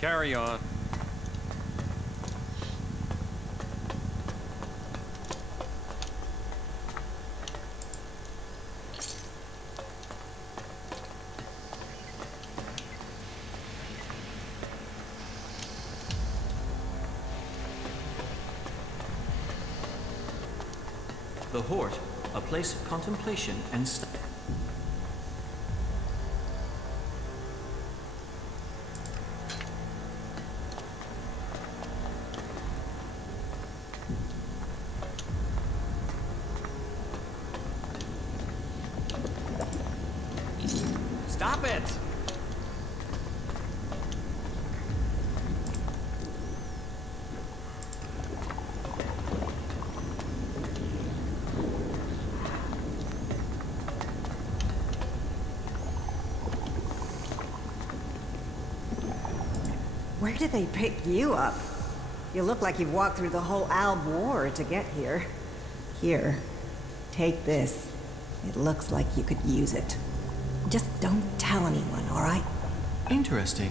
Carry on. The Hort, a place of contemplation and study. Stop it! Where did they pick you up? You look like you've walked through the whole Alb War to get here. Here, take this. It looks like you could use it. Just don't tell anyone, all right? Interesting.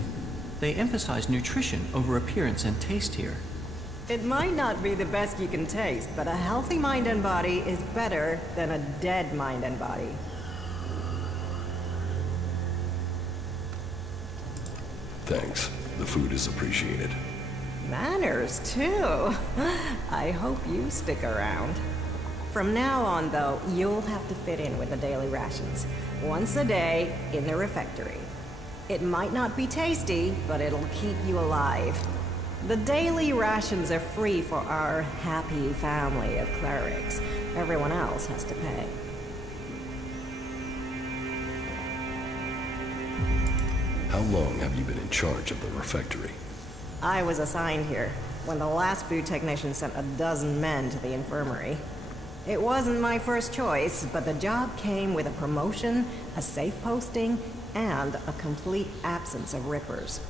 They emphasize nutrition over appearance and taste here. It might not be the best you can taste, but a healthy mind and body is better than a dead mind and body. Thanks. The food is appreciated. Manners, too. I hope you stick around. From now on, though, you'll have to fit in with the daily rations. Once a day, in the refectory. It might not be tasty, but it'll keep you alive. The daily rations are free for our happy family of clerics. Everyone else has to pay. How long have you been in charge of the refectory? I was assigned here when the last food technician sent a dozen men to the infirmary. It wasn't my first choice, but the job came with a promotion, a safe posting, and a complete absence of rippers.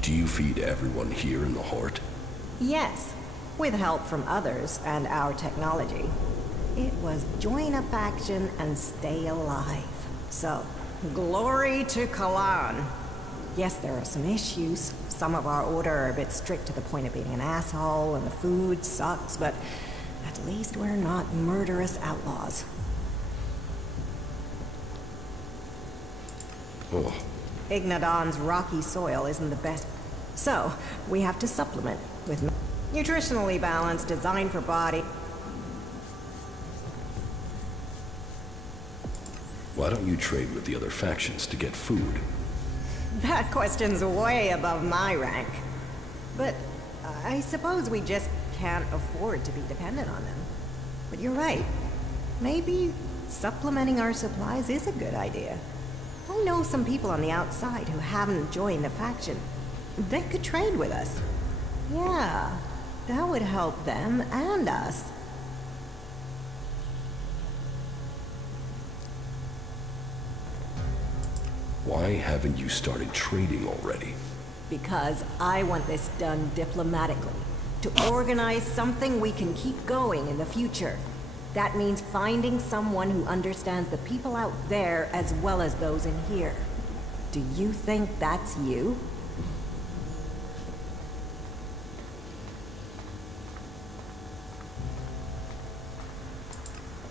Do you feed everyone here in the Hort? Yes, with help from others and our technology. It was join a faction and stay alive. So, glory to Kalan. Yes, there are some issues. Some of our order are a bit strict to the point of being an asshole, and the food sucks, but at least we're not murderous outlaws. Oh. Ignadon's rocky soil isn't the best. So, we have to supplement with nutritionally balanced, designed for body. Why don't you trade with the other factions to get food? That question's way above my rank. But I suppose we just can't afford to be dependent on them. But you're right. Maybe supplementing our supplies is a good idea. I know some people on the outside who haven't joined the faction. They could trade with us. Yeah, that would help them and us. Why haven't you started trading already? Because I want this done diplomatically. To organize something we can keep going in the future. That means finding someone who understands the people out there as well as those in here. Do you think that's you?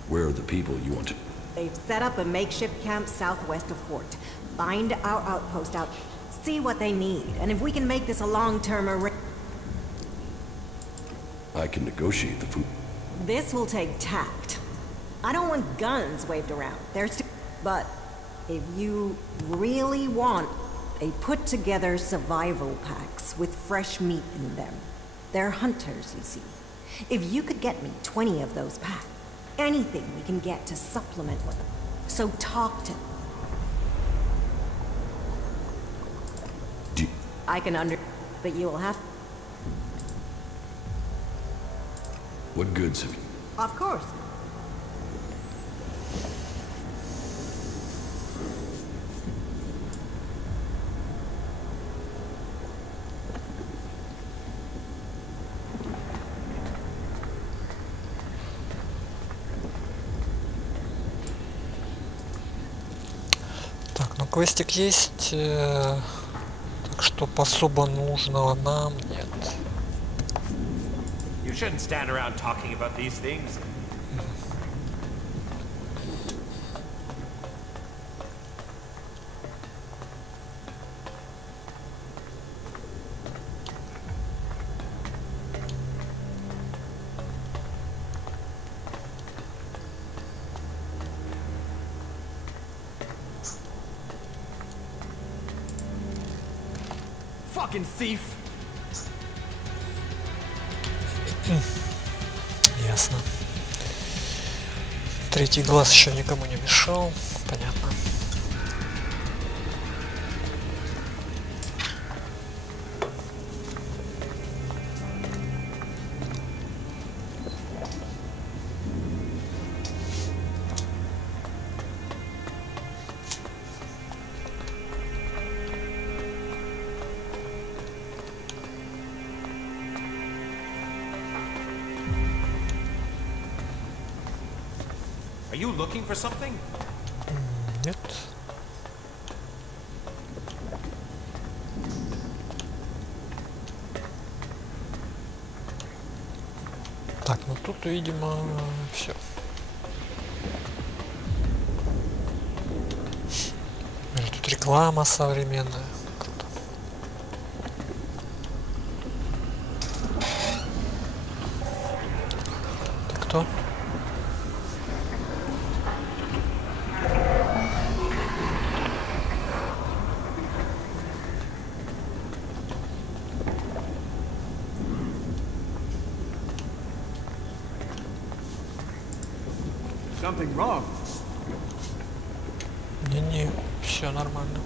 Where are the people you want to... They've set up a makeshift camp southwest of Hort. Find our outpost out, see what they need, and if we can make this a long-term arrangement... I can negotiate the food. This will take tact. I don't want guns waved around. But if you really want, they put together survival packs with fresh meat in them. They're hunters, you see. If you could get me 20 of those packs, anything we can get to supplement with them. So talk to them. I can but you will have... What goods have you... Of course. Так, ну квестик есть, так что особо нужного нам нет. You shouldn't stand around talking about these things. fucking thief. Ясно. Третий глаз еще никому не мешал. Понятно. Are you looking for something? Нет. Так, ну тут, видимо, все. Тут реклама современная. Круто. Ты кто? Something wrong. Не, все нормально.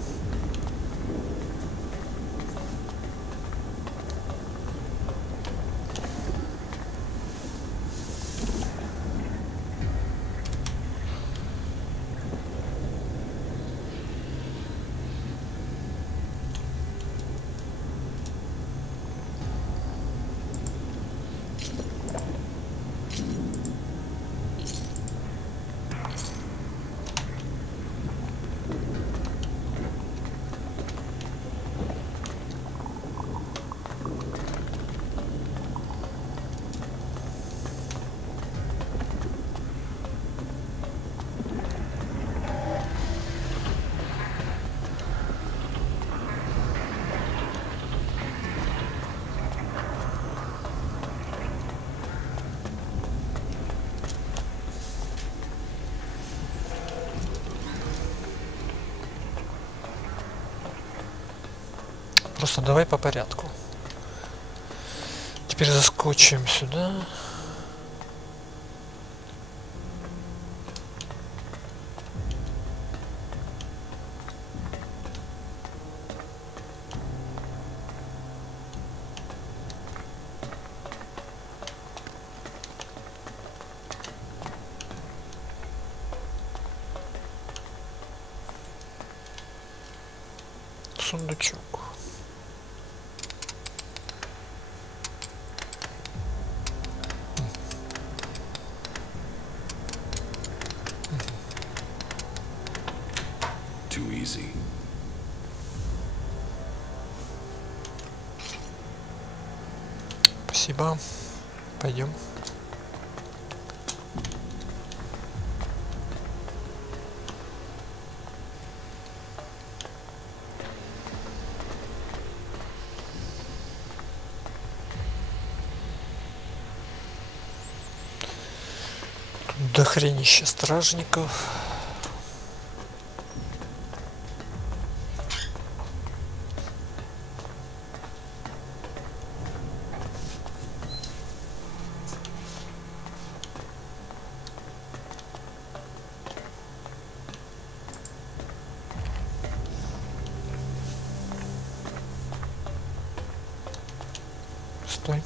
Просто давай по порядку. Теперь заскочим сюда. Сундучок. Too easy. Спасибо. Пойдем. Тут дохренища стражников. Стой.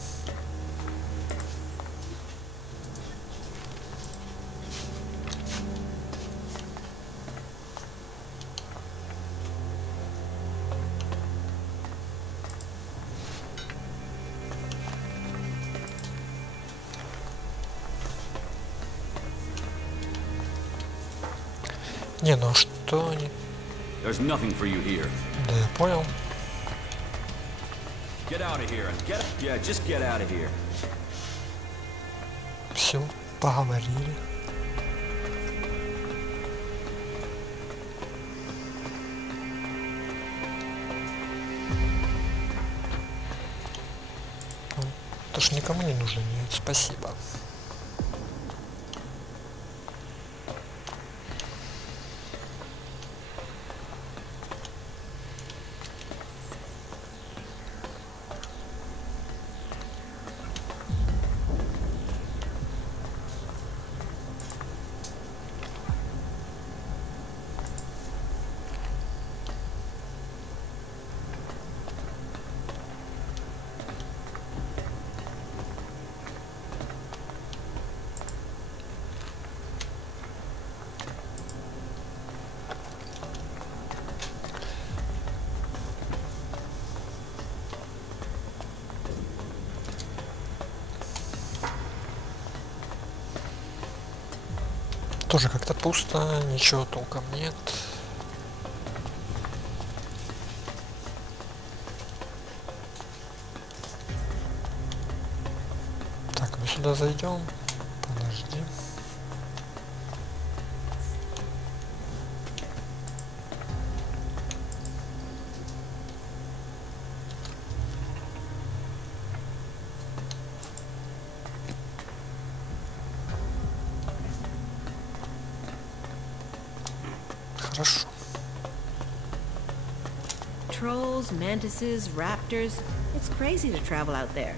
Не, ну что они? There's nothing for you here. Да, я понял. Get out of here and yeah, just get out of here. Все, поговорили. Это ж никому не нужно, нет, спасибо. Тоже как-то пусто, ничего толком нет. Так, мы сюда зайдем. Подожди. Хорошо. Trolls, mantises, raptors. It's crazy to travel out there.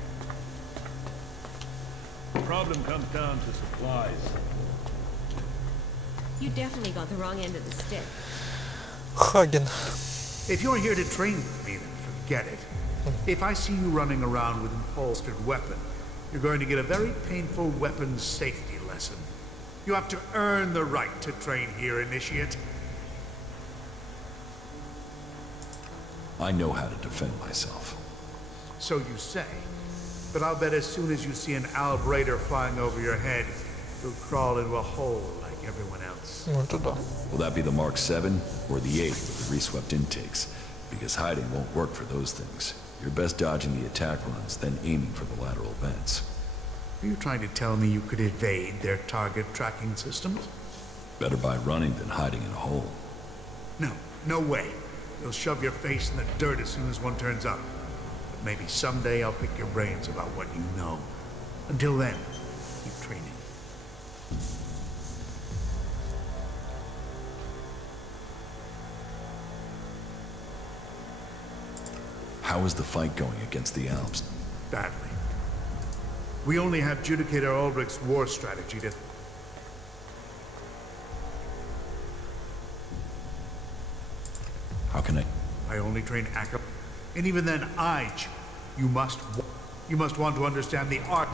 The problem comes down to supplies. You definitely got the wrong end of the stick. Хаген. If you're here to train with me, then forget it. If I see you running around with an holstered weapon, you're going to get a very painful weapons safety lesson. You have to earn the right to train here, Initiate. I know how to defend myself. So you say. But I'll bet as soon as you see an Alb Raider flying over your head, you'll crawl into a hole like everyone else. Will that be the Mark 7 or the 8 with the reswept intakes? Because hiding won't work for those things. You're best dodging the attack runs, then aiming for the lateral vents. Are you trying to tell me you could evade their target tracking systems? Better by running than hiding in a hole. No, no way. You'll shove your face in the dirt as soon as one turns up. But maybe someday I'll pick your brains about what you know. Until then, keep training. How is the fight going against the Alps? Badly. We only have Judicator Ulbrich's war strategy to... How can I... I only train Akka. And even then, you must want to understand the art.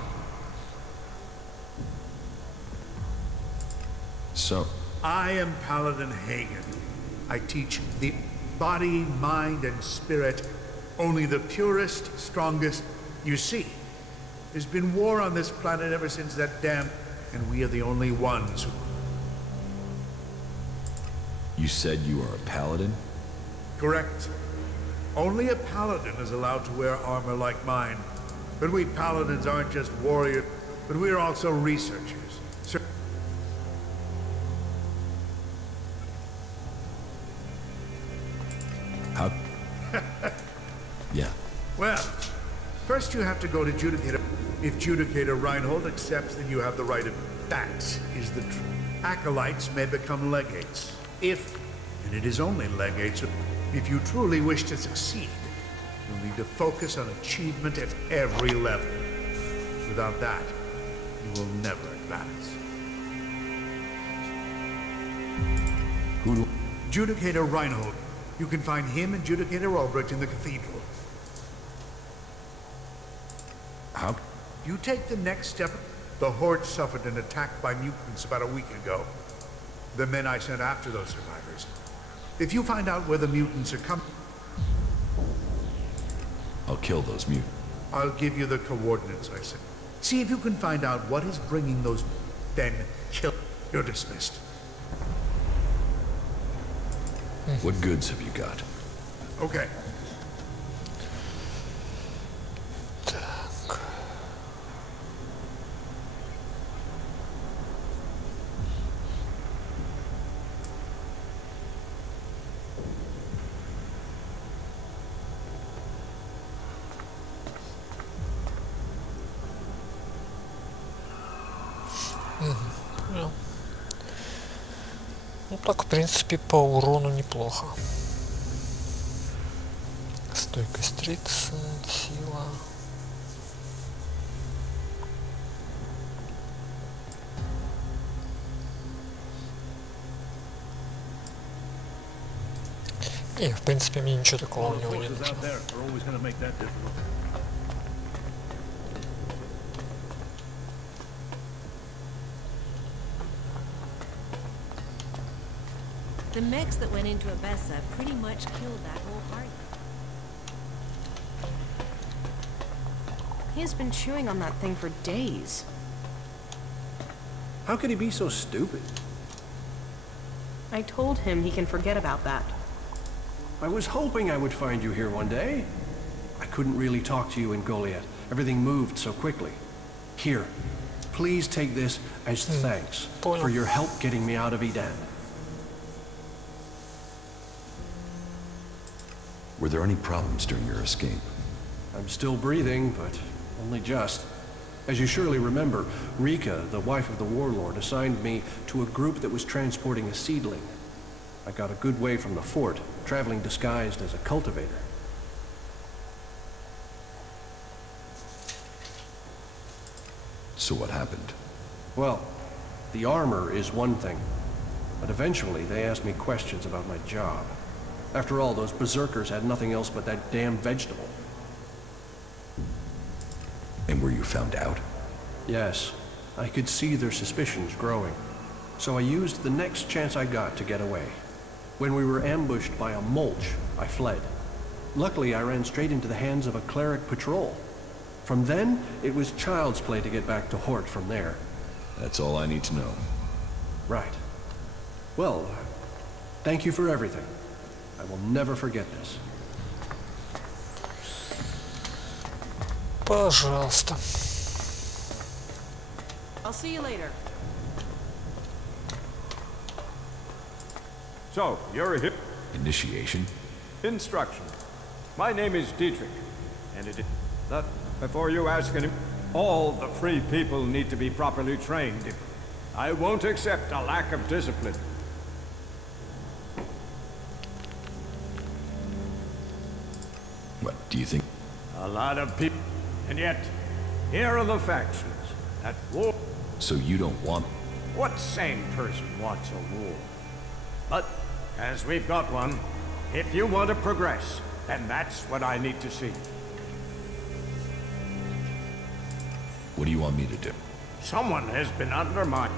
So... I am Paladin Hagen. I teach the body, mind, and spirit. Only the purest, strongest. You see, there's been war on this planet ever since that damn... And we are the only ones who... You said you are a paladin? Correct. Only a paladin is allowed to wear armor like mine. But we paladins aren't just warriors, but we are also researchers. How? Yeah. Well, first you have to go to Judicator. If Judicator Reinhold accepts that you have the right of... That is the truth. Acolytes may become legates. If, and it is only legates, if you truly wish to succeed, you'll need to focus on achievement at every level. Without that, you will never advance. Who do... Judicator Reinhold. You can find him and Judicator Ulbrich in the cathedral. How? You take the next step. The Horde suffered an attack by mutants about a week ago. The men I sent after those survivors. If you find out where the mutants are coming... I'll kill those mutants. I'll give you the coordinates I sent. See if you can find out what is bringing those... Then kill... You're dismissed. What goods have you got? Okay. Ну так, в принципе, по урону неплохо. Стойкость 30, сила. И, в принципе, мне ничего такого не выйдет. The mechs that went into Abessa pretty much killed that whole party. He's been chewing on that thing for days. How could he be so stupid? I told him he can forget about that. I was hoping I would find you here one day. I couldn't really talk to you in Goliath. Everything moved so quickly. Here, please take this as thanks for your help getting me out of Eden. Were there any problems during your escape? I'm still breathing, but only just. As you surely remember, Rika, the wife of the warlord, assigned me to a group that was transporting a seedling. I got a good way from the fort, traveling disguised as a cultivator. So what happened? Well, the armor is one thing, but eventually they asked me questions about my job. After all, those berserkers had nothing else but that damn vegetable. And were you found out? Yes, I could see their suspicions growing. So I used the next chance I got to get away. When we were ambushed by a mulch, I fled. Luckily, I ran straight into the hands of a cleric patrol. From then, it was child's play to get back to Hort from there. That's all I need to know. Right. Well, thank you for everything. I will never forget this. Пожалуйста. I'll see you later. So, you're here. Initiation? Instruction. My name is Dietrich, and it is that before you ask any, all the free people need to be properly trained. I won't accept a lack of discipline. What do you think? A lot of people, and yet, here are the factions at war. So you don't want... What sane person wants a war? But, as we've got one, if you want to progress, then that's what I need to see. What do you want me to do? Someone has been undermined.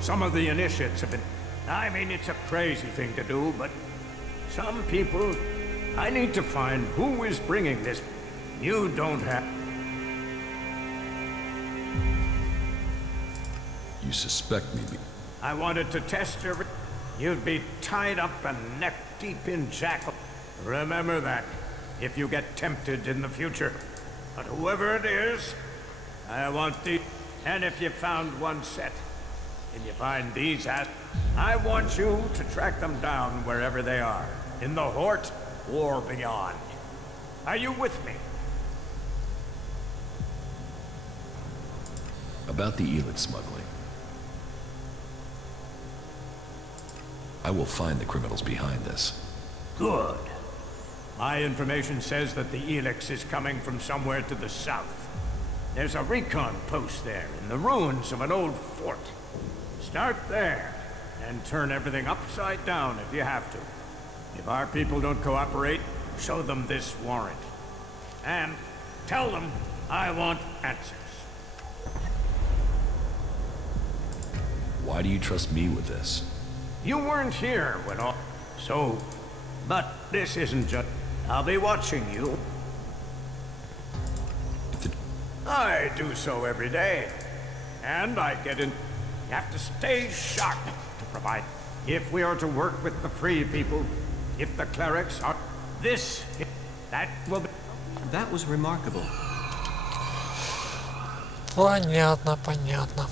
Some of the initiates have been... I mean, it's a crazy thing to do, but some people... I need to find who is bringing this. You don't have... You suspect me? I wanted to test your... You'd be tied up and neck deep in jackal. Remember that, if you get tempted in the future. But whoever it is, I want the... And if you found one set, and you find these I want you to track them down wherever they are. In the Hort, or beyond. Are you with me? About the Elix smuggling. I will find the criminals behind this. Good. My information says that the Elix is coming from somewhere to the south. There's a recon post there, in the ruins of an old fort. Start there, and turn everything upside down if you have to. If our people don't cooperate, show them this warrant. And tell them I want answers. Why do you trust me with this? You weren't here when all... So... But this isn't just... I'll be watching you. I do so every day. And I get in... You have to stay sharp to provide. If we are to work with the free people, if the clerics are... This... That will be... That was remarkable. Понятно, понятно.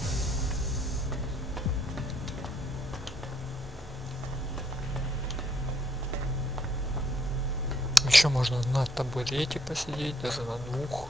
Еще можно на табурете посидеть, даже на двух.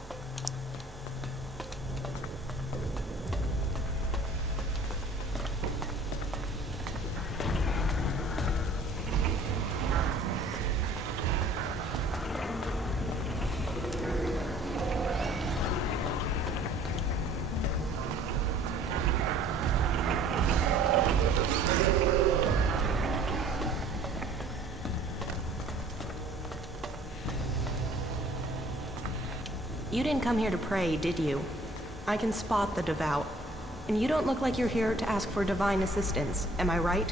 You didn't come here to pray, did you? I can spot the devout. And you don't look like you're here to ask for divine assistance, am I right?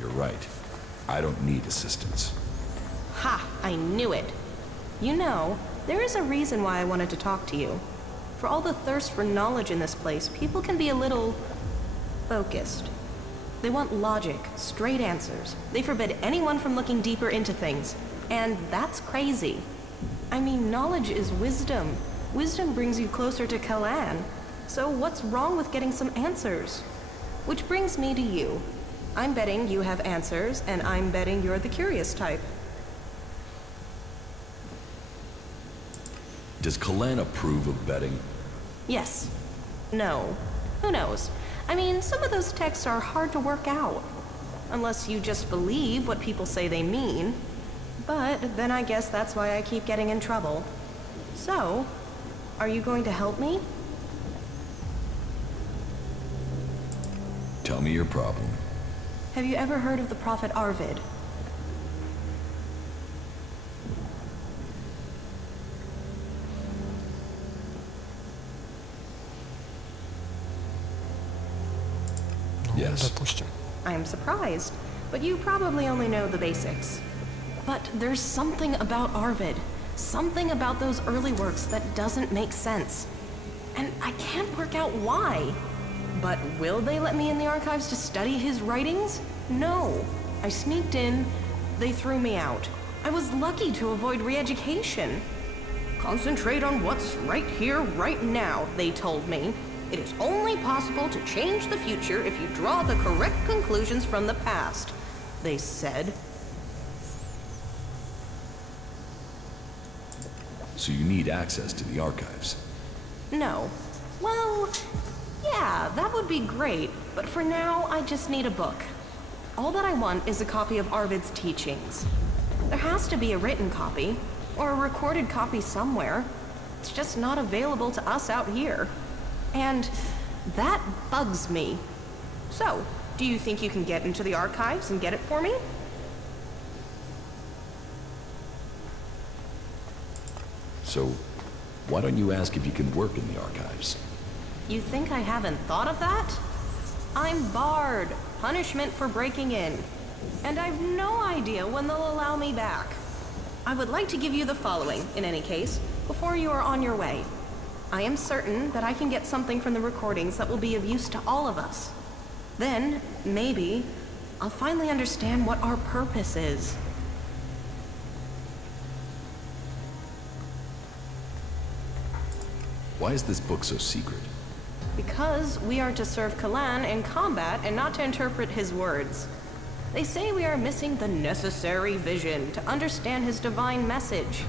You're right. I don't need assistance. Ha! I knew it! You know, there is a reason why I wanted to talk to you. For all the thirst for knowledge in this place, people can be a little focused. They want logic, straight answers. They forbid anyone from looking deeper into things. And that's crazy. I mean, knowledge is wisdom. Wisdom brings you closer to Kalan. So what's wrong with getting some answers? Which brings me to you. I'm betting you have answers, and I'm betting you're the curious type. Does Kalan approve of betting? Yes. No. Who knows? I mean, some of those texts are hard to work out. Unless you just believe what people say they mean. But then I guess that's why I keep getting in trouble. So, are you going to help me? Tell me your problem. Have you ever heard of the prophet Arvid? Yes. I am surprised, but you probably only know the basics. But there's something about Arvid, something about those early works that doesn't make sense. And I can't work out why. But will they let me in the archives to study his writings? No. I sneaked in, they threw me out. I was lucky to avoid re-education. Concentrate on what's right here, right now, they told me. It is only possible to change the future if you draw the correct conclusions from the past, they said. So you need access to the archives? No. Well, yeah, that would be great, but for now, I just need a book. All that I want is a copy of Arvid's teachings. There has to be a written copy, or a recorded copy somewhere. It's just not available to us out here. And that bugs me. So, do you think you can get into the archives and get it for me? So, why don't you ask if you can work in the archives? You think I haven't thought of that? I'm barred. Punishment for breaking in. And I've no idea when they'll allow me back. I would like to give you the following, in any case, before you are on your way. I am certain that I can get something from the recordings that will be of use to all of us. Then, maybe, I'll finally understand what our purpose is. Why is this book so secret? Because we are to serve Kalan in combat and not to interpret his words. They say we are missing the necessary vision to understand his divine message.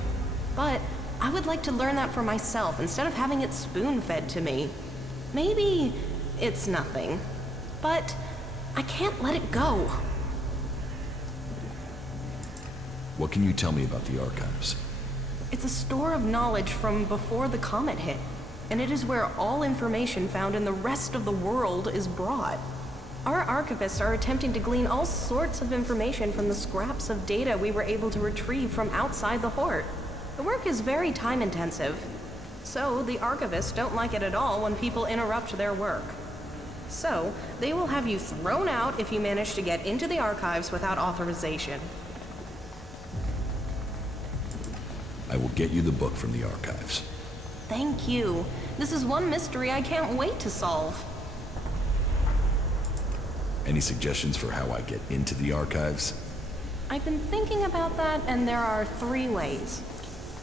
But I would like to learn that for myself instead of having it spoon-fed to me. Maybe it's nothing, but I can't let it go. What can you tell me about the archives? It's a store of knowledge from before the comet hit, and it is where all information found in the rest of the world is brought. Our archivists are attempting to glean all sorts of information from the scraps of data we were able to retrieve from outside the Hort. The work is very time-intensive, so the archivists don't like it at all when people interrupt their work. So, they will have you thrown out if you manage to get into the archives without authorization. I will get you the book from the archives. Thank you. This is one mystery I can't wait to solve. Any suggestions for how I get into the archives? I've been thinking about that, and there are 3 ways.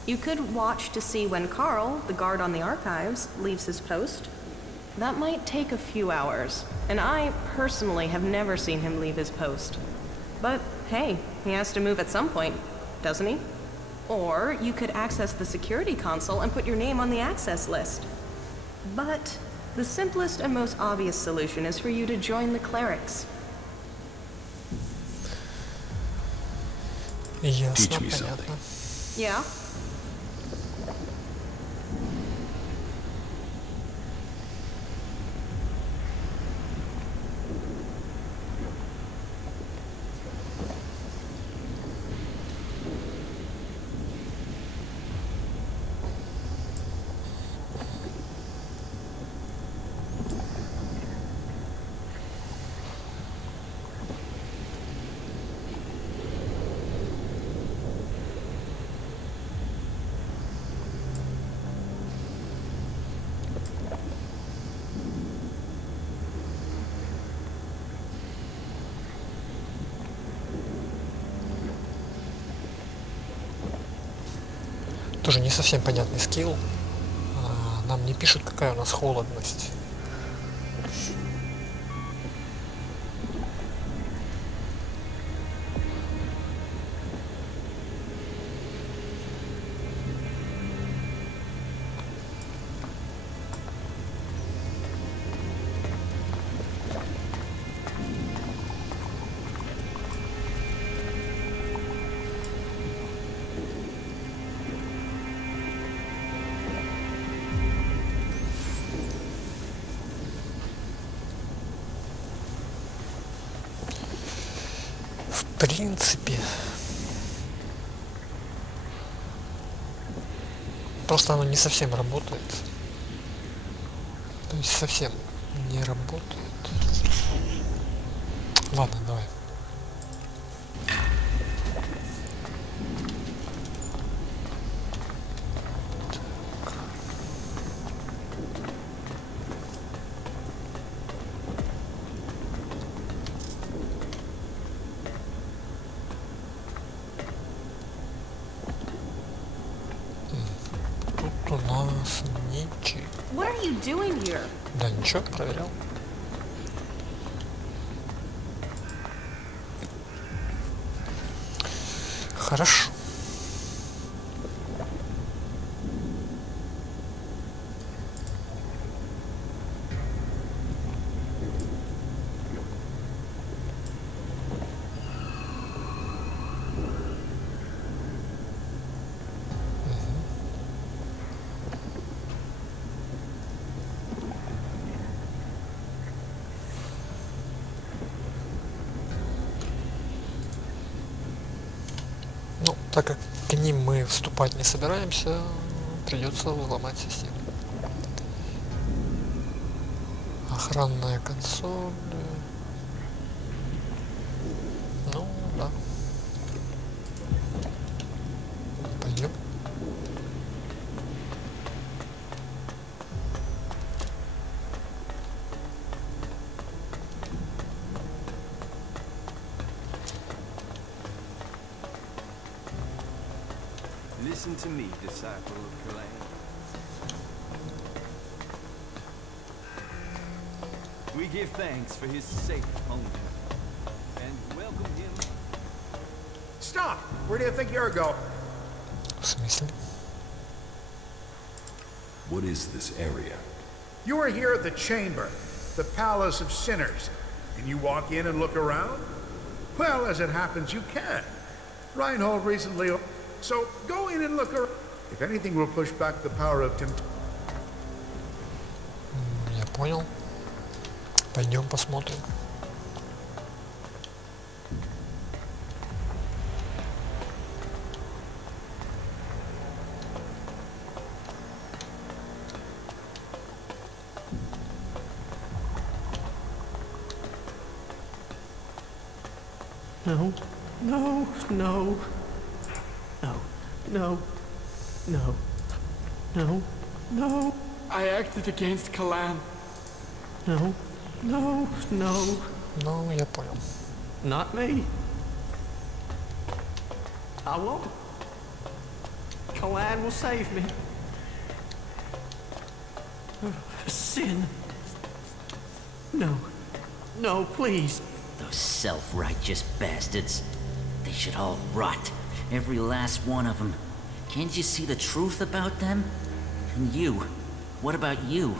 You could watch to see when Carl, the guard on the archives, leaves his post. That might take a few hours, and I personally have never seen him leave his post. But hey, he has to move at some point, doesn't he? Or you could access the security console and put your name on the access list. But the simplest and most obvious solution is for you to join the clerics. Teach me something. Yeah? Тоже не совсем понятный скилл. Нам не пишут, какая у нас холодность. В принципе, просто оно не совсем работает. То есть совсем не работает. Ладно, давай. Тут у нас ничего. What are you doing here? Да ничего, проверял. Хорошо. Ну, так как к ним мы вступать не собираемся, придется взломать систему. Охранная консоль. Ну, да. Пойдем. Listen to me, disciple of Kalan. We give thanks for his safe home and welcome him. Stop! Where do you think you're going? В смысле? What is this area? You are here at the chamber, the palace of sinners. Can you walk in and look around? Well, as it happens, you can. Reinhold recently... So, go in and look around. If anything will push back the power of temptation. Я понял. Пойдем посмотрим. No, no, no. No, no, no, no, no. I acted against Kalan. No, no, no. Ну, я понял. Not me. I won't. Kalan will save me. Sin. No. No, please. Those self-righteous bastards. They should all rot. Every last one of them. Can't you see the truth about them? And you? What about you?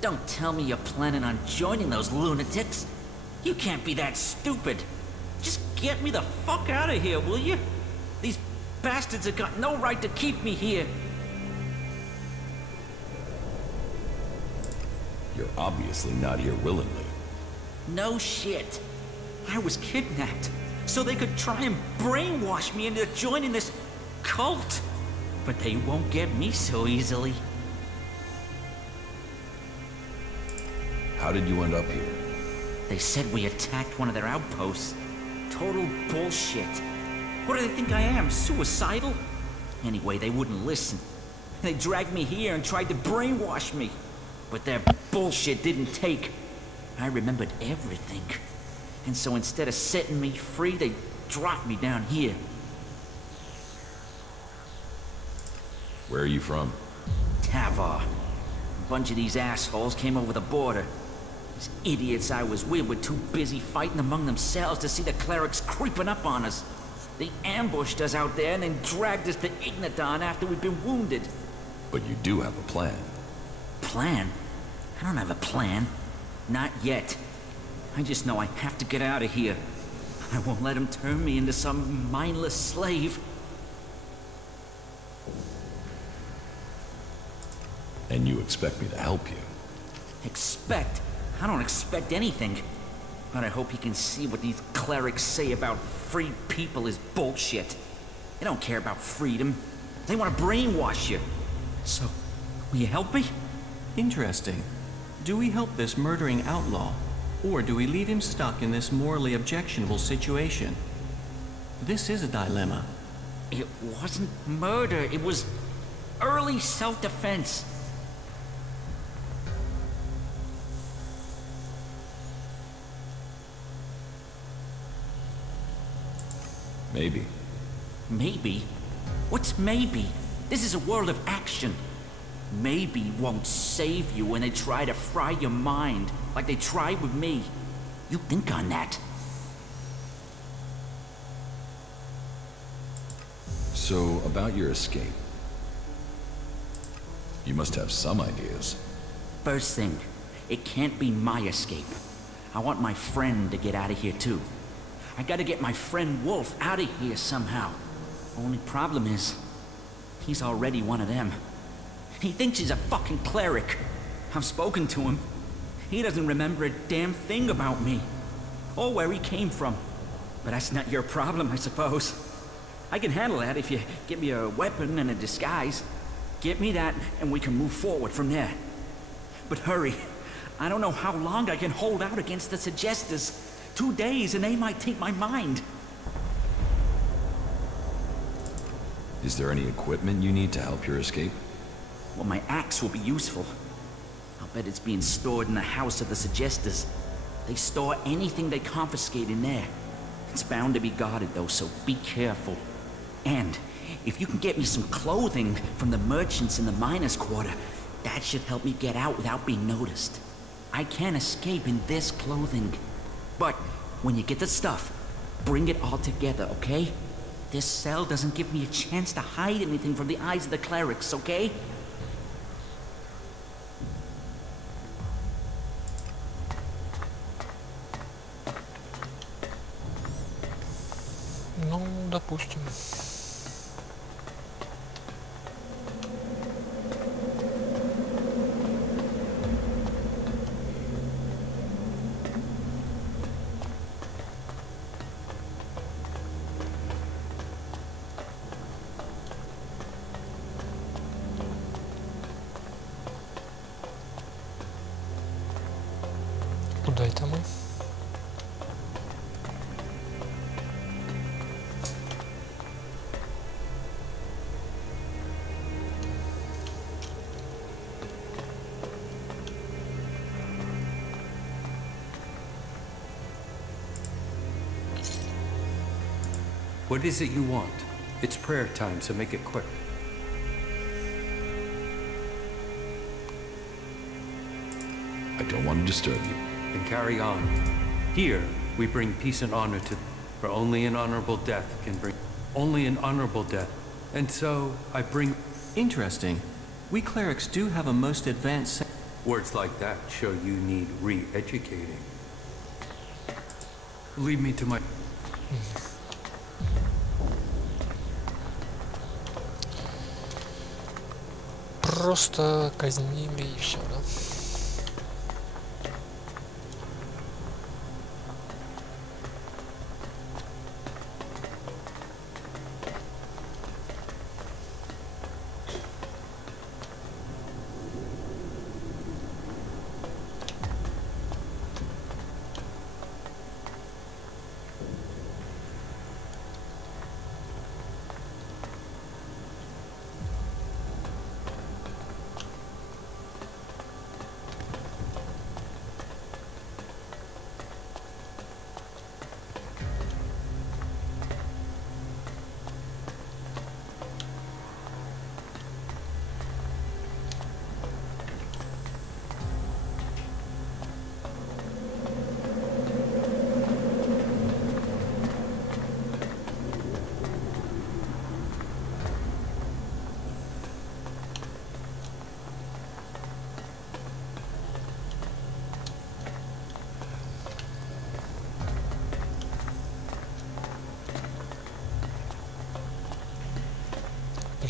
Don't tell me you're planning on joining those lunatics. You can't be that stupid. Just get me the fuck out of here, will you? These bastards have got no right to keep me here. You're obviously not here willingly. No shit. I was kidnapped, so they could try and brainwash me into joining this cult. But they won't get me so easily. How did you end up here? They said we attacked one of their outposts. Total bullshit. What do they think I am, suicidal? Anyway, they wouldn't listen. They dragged me here and tried to brainwash me. But their bullshit didn't take. I remembered everything. And so instead of setting me free, they dropped me down here. Where are you from? Tavar. A bunch of these assholes came over the border. These idiots I was with were too busy fighting among themselves to see the clerics creeping up on us. They ambushed us out there and then dragged us to Igniton after we'd been wounded. But you do have a plan. Plan? I don't have a plan. Not yet. I just know I have to get out of here. I won't let them turn me into some mindless slave. And you expect me to help you? Expect? I don't expect anything. But I hope you can see what these clerics say about free people is bullshit. They don't care about freedom. They want to brainwash you. So, will you help me? Interesting. Do we help this murdering outlaw, or do we leave him stuck in this morally objectionable situation? This is a dilemma. It wasn't murder, it was early self-defense. Maybe. Maybe? What's maybe? This is a world of action. Maybe won't save you when they try to fry your mind, like they tried with me. You think on that. So, about your escape. You must have some ideas. First thing, it can't be my escape. I want my friend to get out of here too. I gotta get my friend Wolf out of here somehow. Only problem is, he's already one of them. He thinks he's a fucking cleric. I've spoken to him. He doesn't remember a damn thing about me. Or where he came from. But that's not your problem, I suppose. I can handle that if you give me a weapon and a disguise. Get me that, and we can move forward from there. But hurry. I don't know how long I can hold out against the Suggestors. 2 days and they might take my mind. Is there any equipment you need to help your escape? Well, my axe will be useful. I'll bet it's being stored in the house of the Suggestors. They store anything they confiscate in there. It's bound to be guarded though, so be careful. And if you can get me some clothing from the merchants in the miners' quarter, that should help me get out without being noticed. I can't escape in this clothing. But when you get the stuff, bring it all together, okay? This cell doesn't give me a chance to hide anything from the eyes of the clerics, okay? Ну, допустим. Куда это мы? What is it you want? It's prayer time, so make it quick. I don't want to disturb you. Then carry on. Here, we bring peace and honor to... For only an honorable death can bring... Only an honorable death. And so, I bring... Interesting. We clerics do have a most advanced... Words like that show you need re-educating. Lead me to my... Просто казнили и все, да?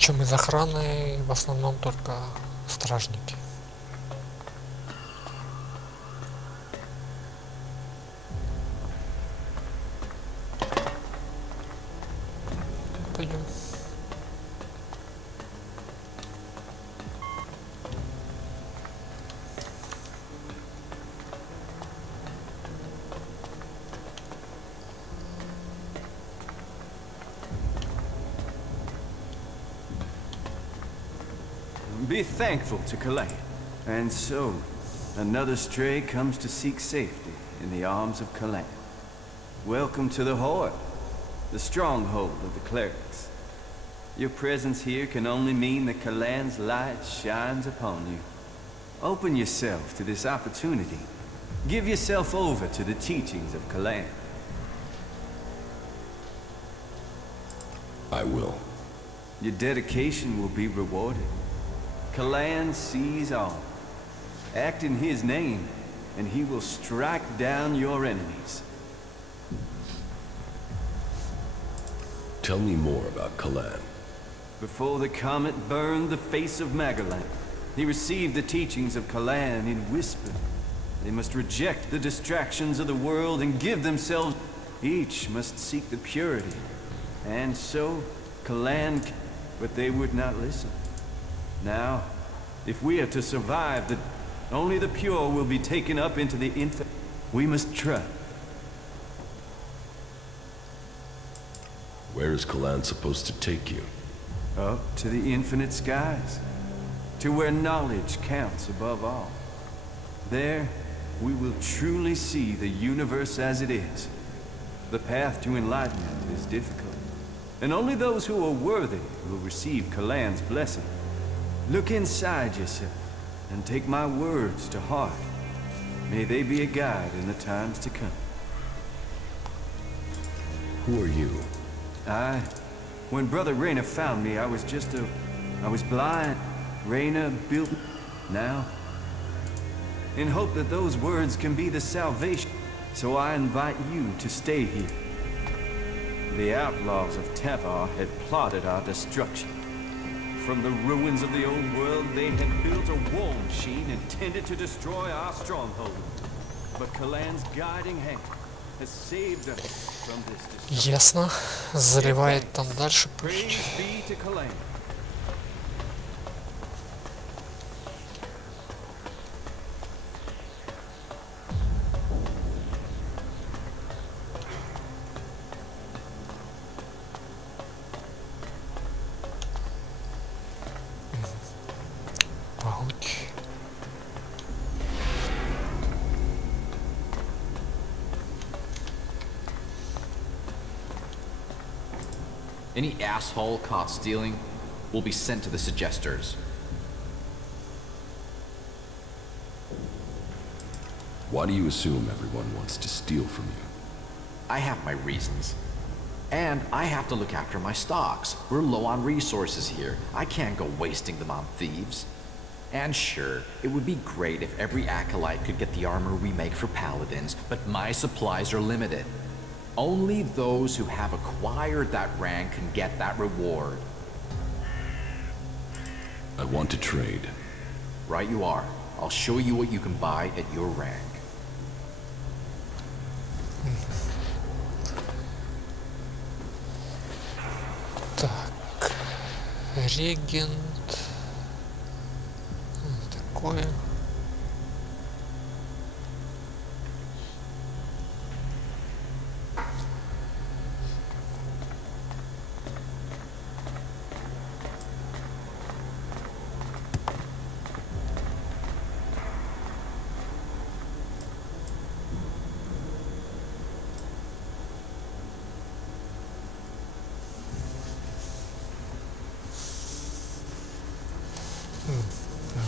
Причем из охраны в основном только стражники. Пойдем. Be thankful to Calais. And so, another stray comes to seek safety in the arms of Calais. Welcome to the Horde, the stronghold of the clerics. Your presence here can only mean that Kalan's light shines upon you. Open yourself to this opportunity. Give yourself over to the teachings of Kalan. I will. Your dedication will be rewarded. Kalan sees all. Act in his name, and he will strike down your enemies. Tell me more about Kalan. Before the comet burned the face of Magalan, he received the teachings of Kalan in whisper. They must reject the distractions of the world and give themselves. Each must seek the purity. And so, Kalan, but they would not listen. Now, if we are to survive, only the pure will be taken up into the infinite. We must try. Where is Kalan supposed to take you? Up to the infinite skies. To where knowledge counts above all. There, we will truly see the universe as it is. The path to enlightenment is difficult. And only those who are worthy will receive Kalan's blessing. Look inside yourself and take my words to heart. May they be a guide in the times to come. Who are you? When Brother Reyna found me, I was blind. Reyna built now. In hope that those words can be the salvation. So I invite you to stay here. The outlaws of Tavar had plotted our destruction. From the ruins of the old world, they had built a war machine intended to destroy our stronghold. But Kalan's guiding hand has saved us from this destruction. Ясно. Заливает там дальше пусть. Praise be to Kalan. Any asshole caught stealing will be sent to the Suggesters. Why do you assume everyone wants to steal from you? I have my reasons. And I have to look after my stocks. We're low on resources here. I can't go wasting them on thieves. And sure, it would be great if every acolyte could get the armor we make for paladins, but my supplies are limited. Only those who have acquired that rank can get that reward. I want to trade. Right you are. I'll show you what you can buy at your rank. Так, регент. Такое.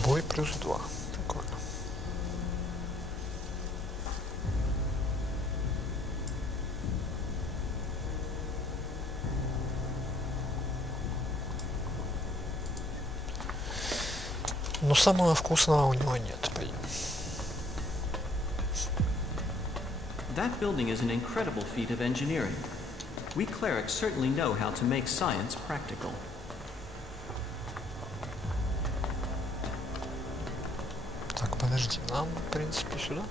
Бой плюс 2. Прикольно. Но самого вкусного у него нет. Пойдем. That building is an incredible feat of engineering. We clerics certainly know how to make science practical. Подожди, нам, в принципе, сюда.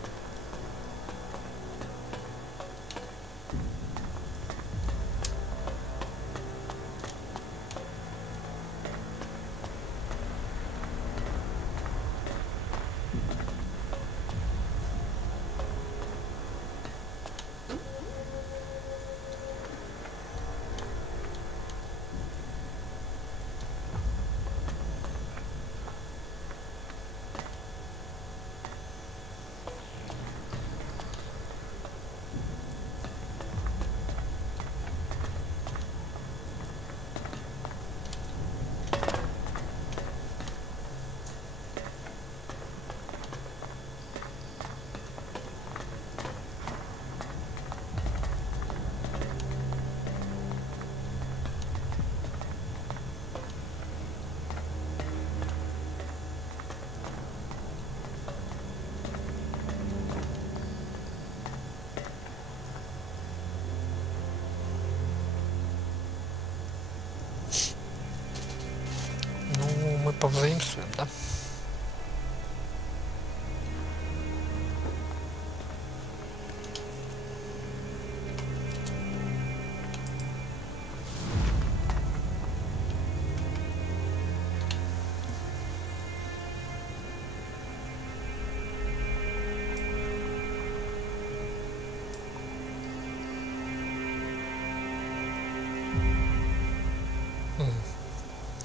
Мы повзаимствуем, да?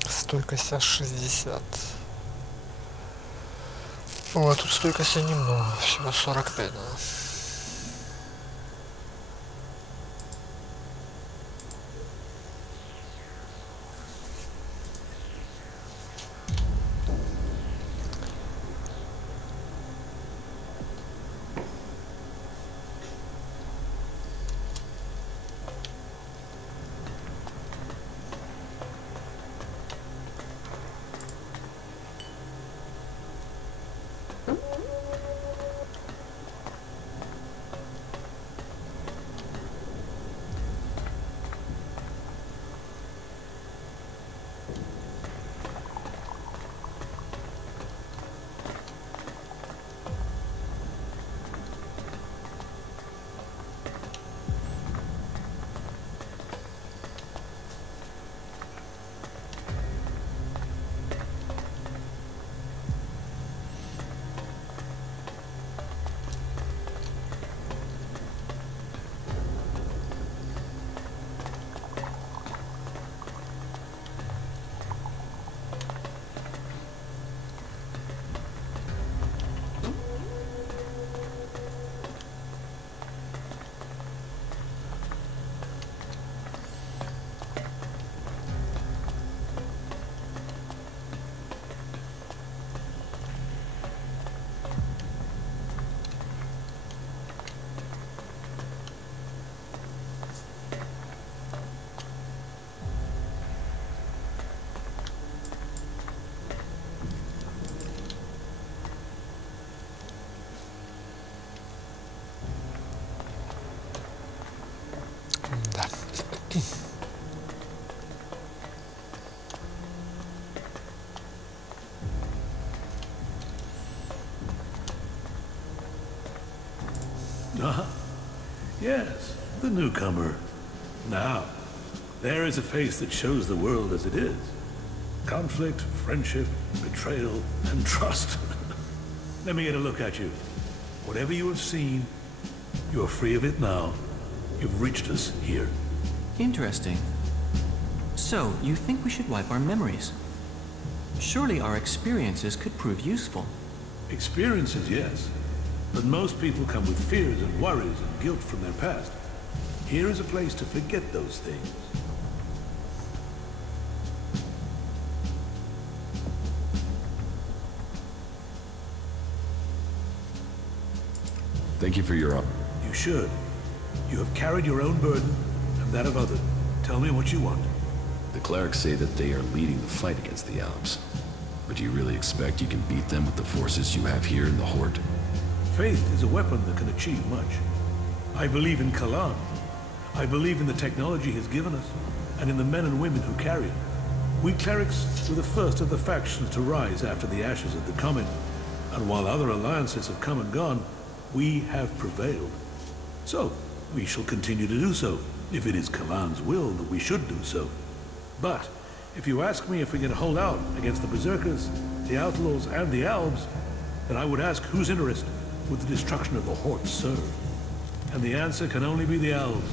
Стойкость аж 60. О, тут стойкости немного, всего 45, да. Yes, the newcomer. Now, there is a face that shows the world as it is. Conflict, friendship, betrayal, and trust. Let me get a look at you. Whatever you have seen, you are free of it now. You've reached us here. Interesting. So, you think we should wipe our memories? Surely our experiences could prove useful. Experiences, yes. But most people come with fears and worries and guilt from their past. Here is a place to forget those things. Thank you for your help. You should. You have carried your own burden and that of others. Tell me what you want. The clerics say that they are leading the fight against the Alps. But do you really expect you can beat them with the forces you have here in the Horde? Faith is a weapon that can achieve much. I believe in Kalan. I believe in the technology he's given us, and in the men and women who carry it. We clerics were the first of the factions to rise after the ashes of the Comet. And while other alliances have come and gone, we have prevailed. So, we shall continue to do so, if it is Kalan's will that we should do so. But, if you ask me if we can hold out against the Berserkers, the Outlaws, and the Albs, then I would ask whose interest would the destruction of the Horde serve? And the answer can only be the Elves.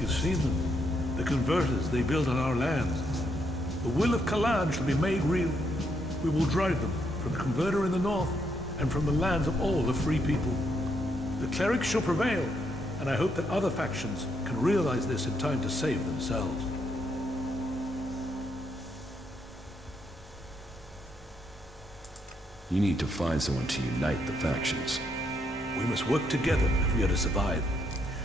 You've seen them. The converters they built on our lands. The will of Kalan shall be made real. We will drive them from the converter in the north and from the lands of all the free people. The clerics shall prevail, and I hope that other factions can realize this in time to save themselves. You need to find someone to unite the factions. We must work together if we are to survive.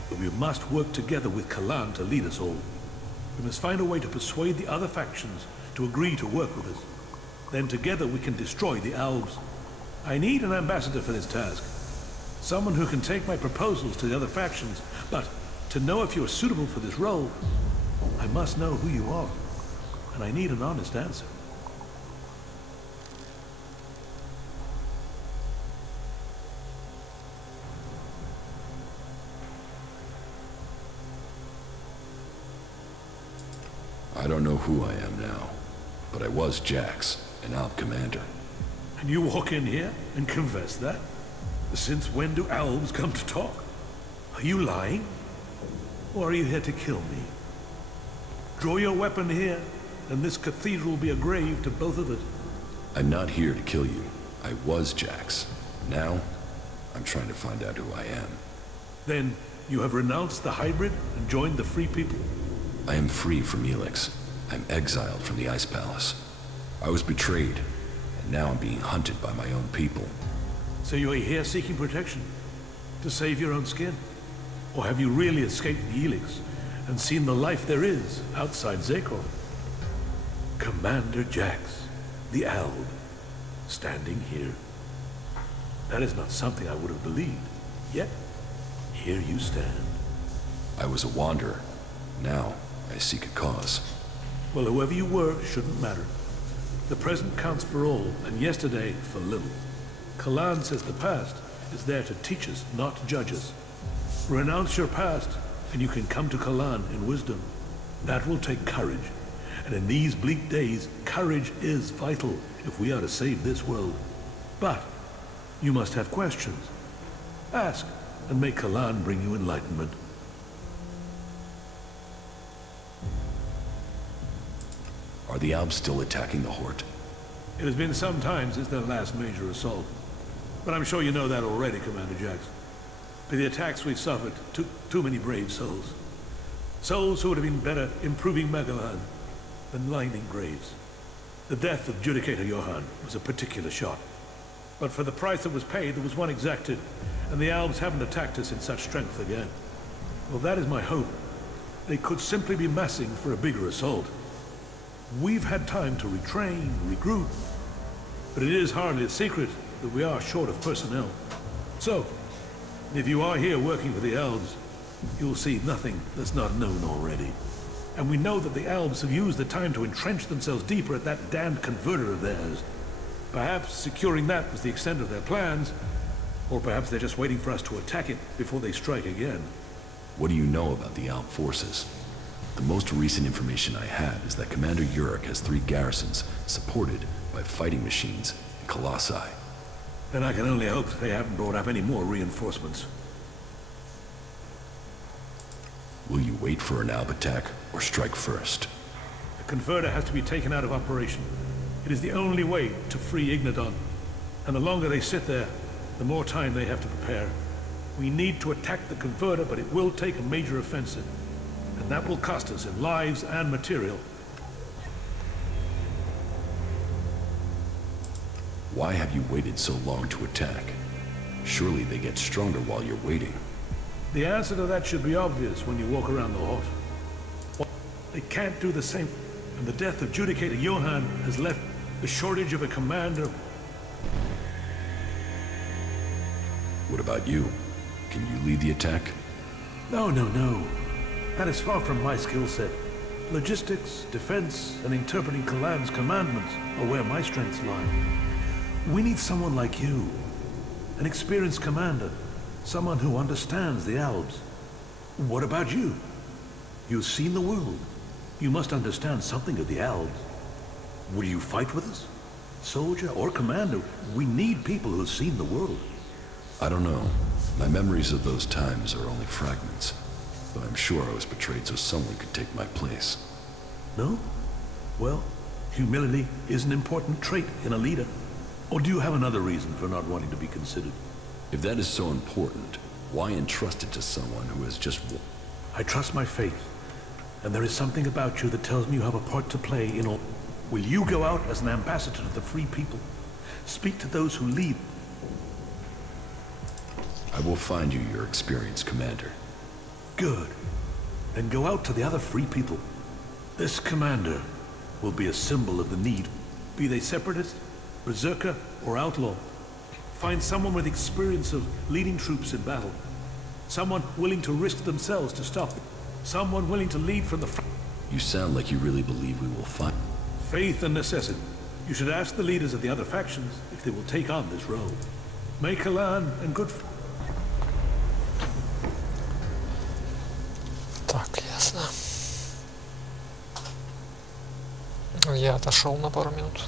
But we must work together with Kalan to lead us all. We must find a way to persuade the other factions to agree to work with us. Then together we can destroy the Albs. I need an ambassador for this task. Someone who can take my proposals to the other factions, but to know if you are suitable for this role, I must know who you are. And I need an honest answer. I don't know who I am now, but I was Jax, an Alb commander. And you walk in here and confess that? Since when do Albs come to talk? Are you lying? Or are you here to kill me? Draw your weapon here, and this cathedral will be a grave to both of us. I'm not here to kill you. I was Jax. Now, I'm trying to find out who I am. Then, you have renounced the hybrid and joined the Free People? I am free from Elix. I'm exiled from the Ice Palace. I was betrayed, and now I'm being hunted by my own people. So you are here seeking protection? To save your own skin? Or have you really escaped the Elix and seen the life there is outside Zekor? Commander Jax, the Alb, standing here. That is not something I would have believed. Yet, here you stand. I was a wanderer. Now, I seek a cause. Well, whoever you were shouldn't matter. The present counts for all, and yesterday for little. Kalan says the past is there to teach us, not to judge us. Renounce your past, and you can come to Kalan in wisdom. That will take courage. And in these bleak days, courage is vital if we are to save this world. But you must have questions. Ask, and may Kalan bring you enlightenment. Are the Albs still attacking the Horde? It has been some time since their last major assault. But I'm sure you know that already, Commander Jax. But the attacks we suffered took too many brave souls. Souls who would have been better improving Megalan than lying in graves. The death of Judicator Johann was a particular shock. But for the price that was paid, there was one exacted, and the Albs haven't attacked us in such strength again. Well, that is my hope. They could simply be massing for a bigger assault. We've had time to retrain, regroup, but it is hardly a secret that we are short of personnel. So, if you are here working for the Albs, you'll see nothing that's not known already. And we know that the Albs have used the time to entrench themselves deeper at that damned converter of theirs. Perhaps securing that was the extent of their plans, or perhaps they're just waiting for us to attack it before they strike again. What do you know about the Alb forces? The most recent information I have is that Commander Uruk has 3 garrisons supported by fighting machines and colossi. Then I can only hope they haven't brought up any more reinforcements. Will you wait for an Alb attack or strike first? The converter has to be taken out of operation. It is the only way to free Ignadon. And the longer they sit there, the more time they have to prepare. We need to attack the converter, but it will take a major offensive. And that will cost us in lives and material. Why have you waited so long to attack? Surely they get stronger while you're waiting. The answer to that should be obvious when you walk around the Horde. They can't do the same, and the death of Judicator Johann has left the shortage of a commander. What about you? Can you lead the attack? No. That is far from my skill set. Logistics, defense, and interpreting Kalan's commandments are where my strengths lie. We need someone like you. An experienced commander. Someone who understands the Alps. What about you? You've seen the world. You must understand something of the Alps. Will you fight with us? Soldier or commander, we need people who've seen the world. I don't know. My memories of those times are only fragments. But I'm sure I was betrayed so someone could take my place. No? Well, humility is an important trait in a leader. Or do you have another reason for not wanting to be considered? If that is so important, why entrust it to someone who has just... I trust my faith. And there is something about you that tells me you have a part to play in all... Will you go out as an ambassador to the free people? Speak to those who lead. I will find you your experienced commander. Good. Then go out to the other free people. This commander will be a symbol of the need. Be they separatist, berserker, or outlaw. Find someone with experience of leading troops in battle. Someone willing to risk themselves to stop. Someone willing to lead from the front. You sound like you really believe we will find... Faith and necessity. You should ask the leaders of the other factions if they will take on this role. May Kalan and good... Так, ясно. Я отошел на пару минут.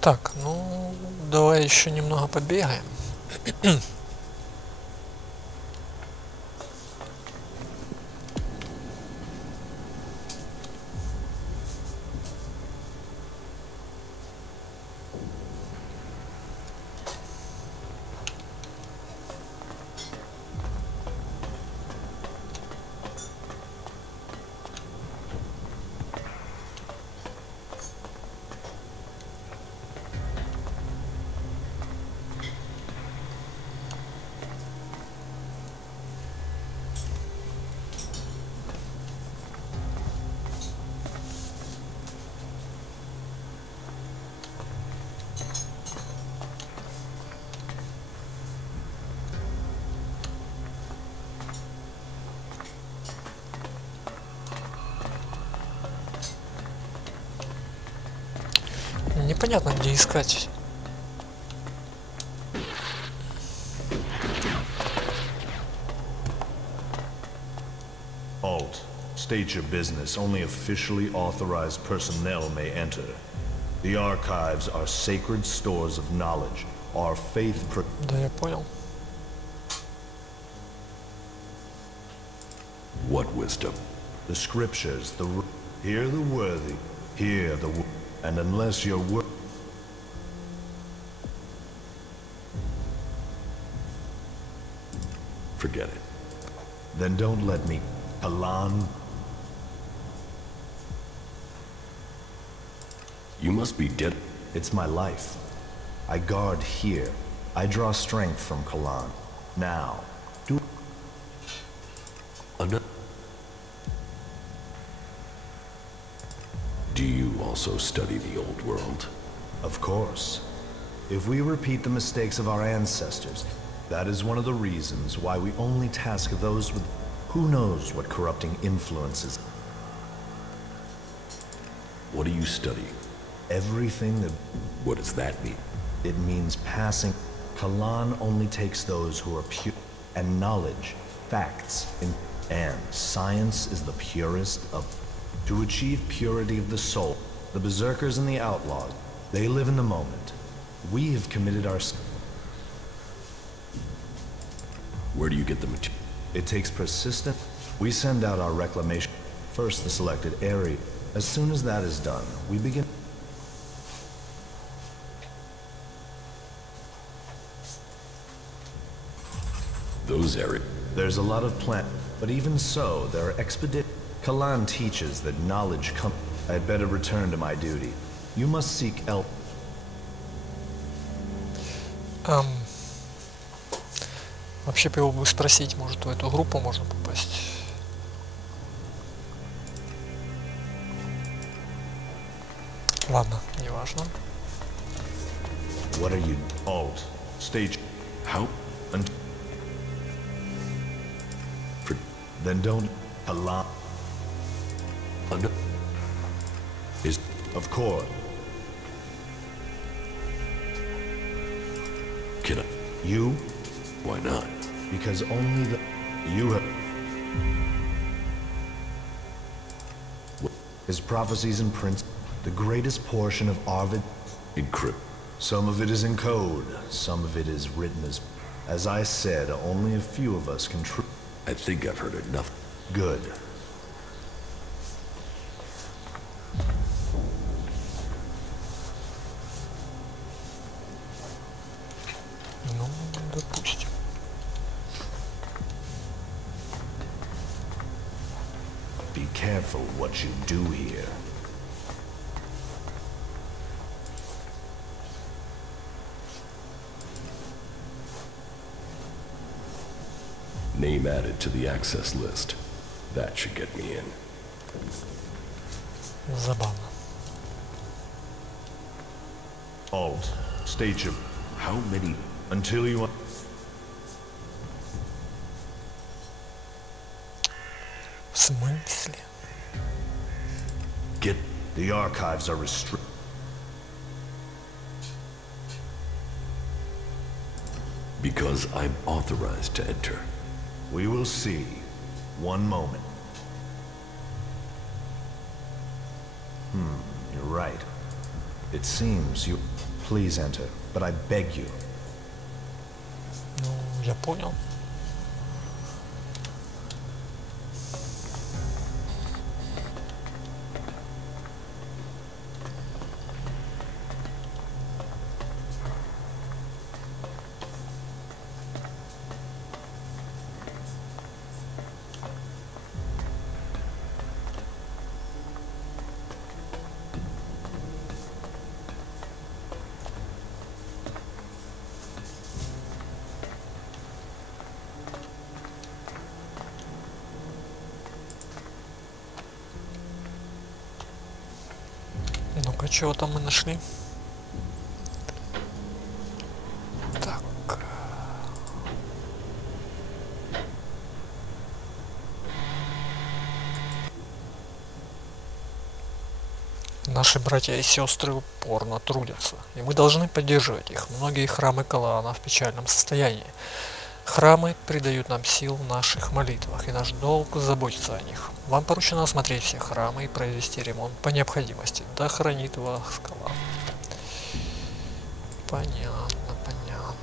Так, ну давай еще немного побегаем. Непонятно, где искать. Alt, state your business. Only officially authorized personnel may enter. The archives are sacred stores of knowledge. Our faith. Да, я понял. What wisdom? The scriptures. Hear the worthy. Hear the. And unless you're forget it. Then don't let me. Kalan. You must be dead. It's my life. I guard here. I draw strength from Kalan. Now, do. Do you also study the old world? Of course. If we repeat the mistakes of our ancestors, that is one of the reasons why we only task those with who knows what corrupting influences. What are you studying? Everything that... What does that mean? It means passing. Kalan only takes those who are pure, and knowledge, facts, and science is the purest of... To achieve purity of the soul, the berserkers and the outlaws, they live in the moment. We have committed our... Where do you get the material? It takes persistent... We send out our reclamation. First the selected area. As soon as that is done, we begin... Those areas... There's a lot of plant, but even so, there are expeditions. Kalan teaches that knowledge comes... I'd better return to my duty. You must seek help. Вообще бы его бы спросить, может в эту группу можно попасть. Ладно, неважно. What are you? Alt. Stage. How? And... Then don't... Kalan... Is... Of course. Can I... You? Why not? Because only the... You have... His prophecies and prints, the greatest portion of Arvid... Encrypt. Some of it is in code, some of it is written as... As I said, only a few of us can... I think I've heard enough. Good. Ну, допустим. Be careful what you do here. Name added to the access list. That should get me in. Забавно. Alt. State your... How many... Until you... В смысле? Get... The archives are restricted. Because I'm authorized to enter. We will see. One moment. You're right. It seems you... Please enter, but I beg you. Ну, я понял. Ну-ка, чего там мы нашли? Так. Наши братья и сестры упорно трудятся, и мы должны поддерживать их. Многие храмы Калаана в печальном состоянии. Храмы придают нам сил в наших молитвах, и наш долг заботиться о них. Вам поручено осмотреть все храмы и произвести ремонт по необходимости. Да хранит вас Калаан. Понятно, понятно.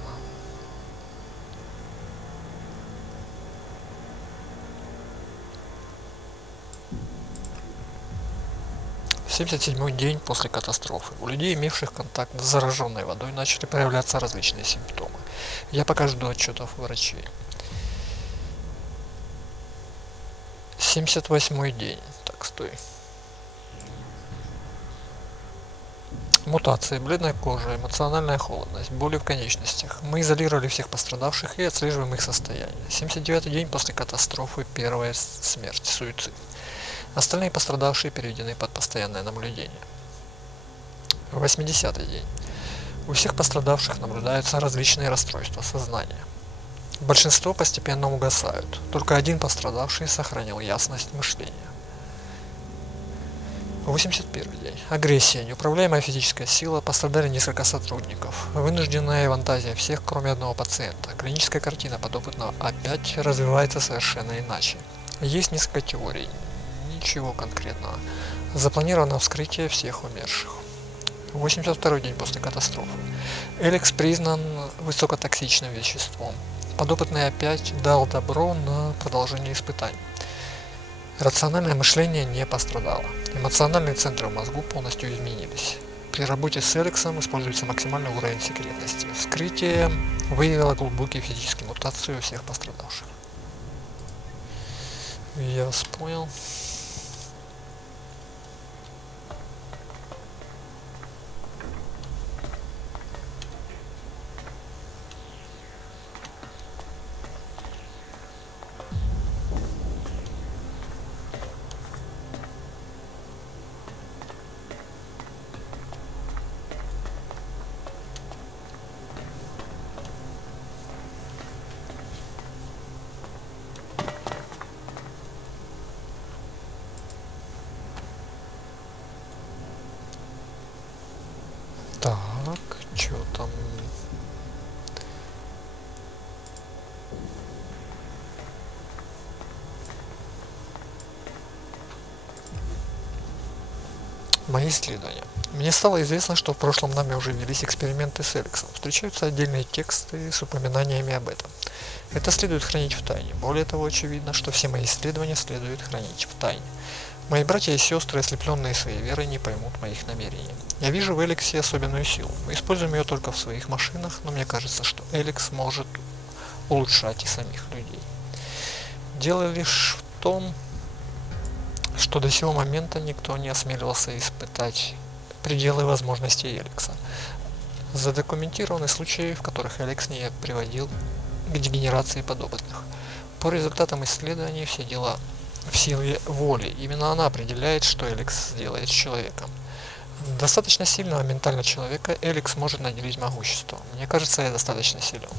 В 77-й день после катастрофы у людей, имевших контакт с зараженной водой, начали проявляться различные симптомы. Я пока жду отчетов врачей. 78-й день. Так, стой. Мутации, бледная кожа, эмоциональная холодность, боли в конечностях. Мы изолировали всех пострадавших и отслеживаем их состояние. 79-й день после катастрофы, первая смерть, суицид. Остальные пострадавшие переведены под постоянное наблюдение. 80-й день. У всех пострадавших наблюдаются различные расстройства сознания. Большинство постепенно угасают. Только один пострадавший сохранил ясность мышления. 81 день. Агрессия, неуправляемая физическая сила, пострадали несколько сотрудников. Вынужденная эвантазия всех, кроме одного пациента. Клиническая картина подопытного опять развивается совершенно иначе. Есть несколько теорий. Ничего конкретного. Запланировано вскрытие всех умерших. 82 день после катастрофы. Эликс признан высокотоксичным веществом. Подопытный опять дал добро на продолжение испытаний. Рациональное мышление не пострадало. Эмоциональные центры в мозгу полностью изменились. При работе с Эликсом используется максимальный уровень секретности. Вскрытие выявило глубокие физические мутации у всех пострадавших. Я вас понял. Так, что там? Мои исследования. Мне стало известно, что в прошлом нами уже велись эксперименты с Эликсом. Встречаются отдельные тексты с упоминаниями об этом. Это следует хранить в тайне. Более того, очевидно, что все мои исследования следует хранить в тайне. Мои братья и сестры, ослепленные своей верой, не поймут моих намерений. Я вижу в Эликсе особенную силу. Мы используем ее только в своих машинах, но мне кажется, что Эликс может улучшать и самих людей. Дело лишь в том, что до сего момента никто не осмеливался испытать пределы возможностей Эликса. Задокументированы случаи, в которых Эликс не приводил к дегенерации подопытных. По результатам исследований все дела в силе воли. Именно она определяет, что Эликс сделает с человеком. Достаточно сильного ментально человека Эликс может наделить могуществом. Мне кажется, я достаточно силен.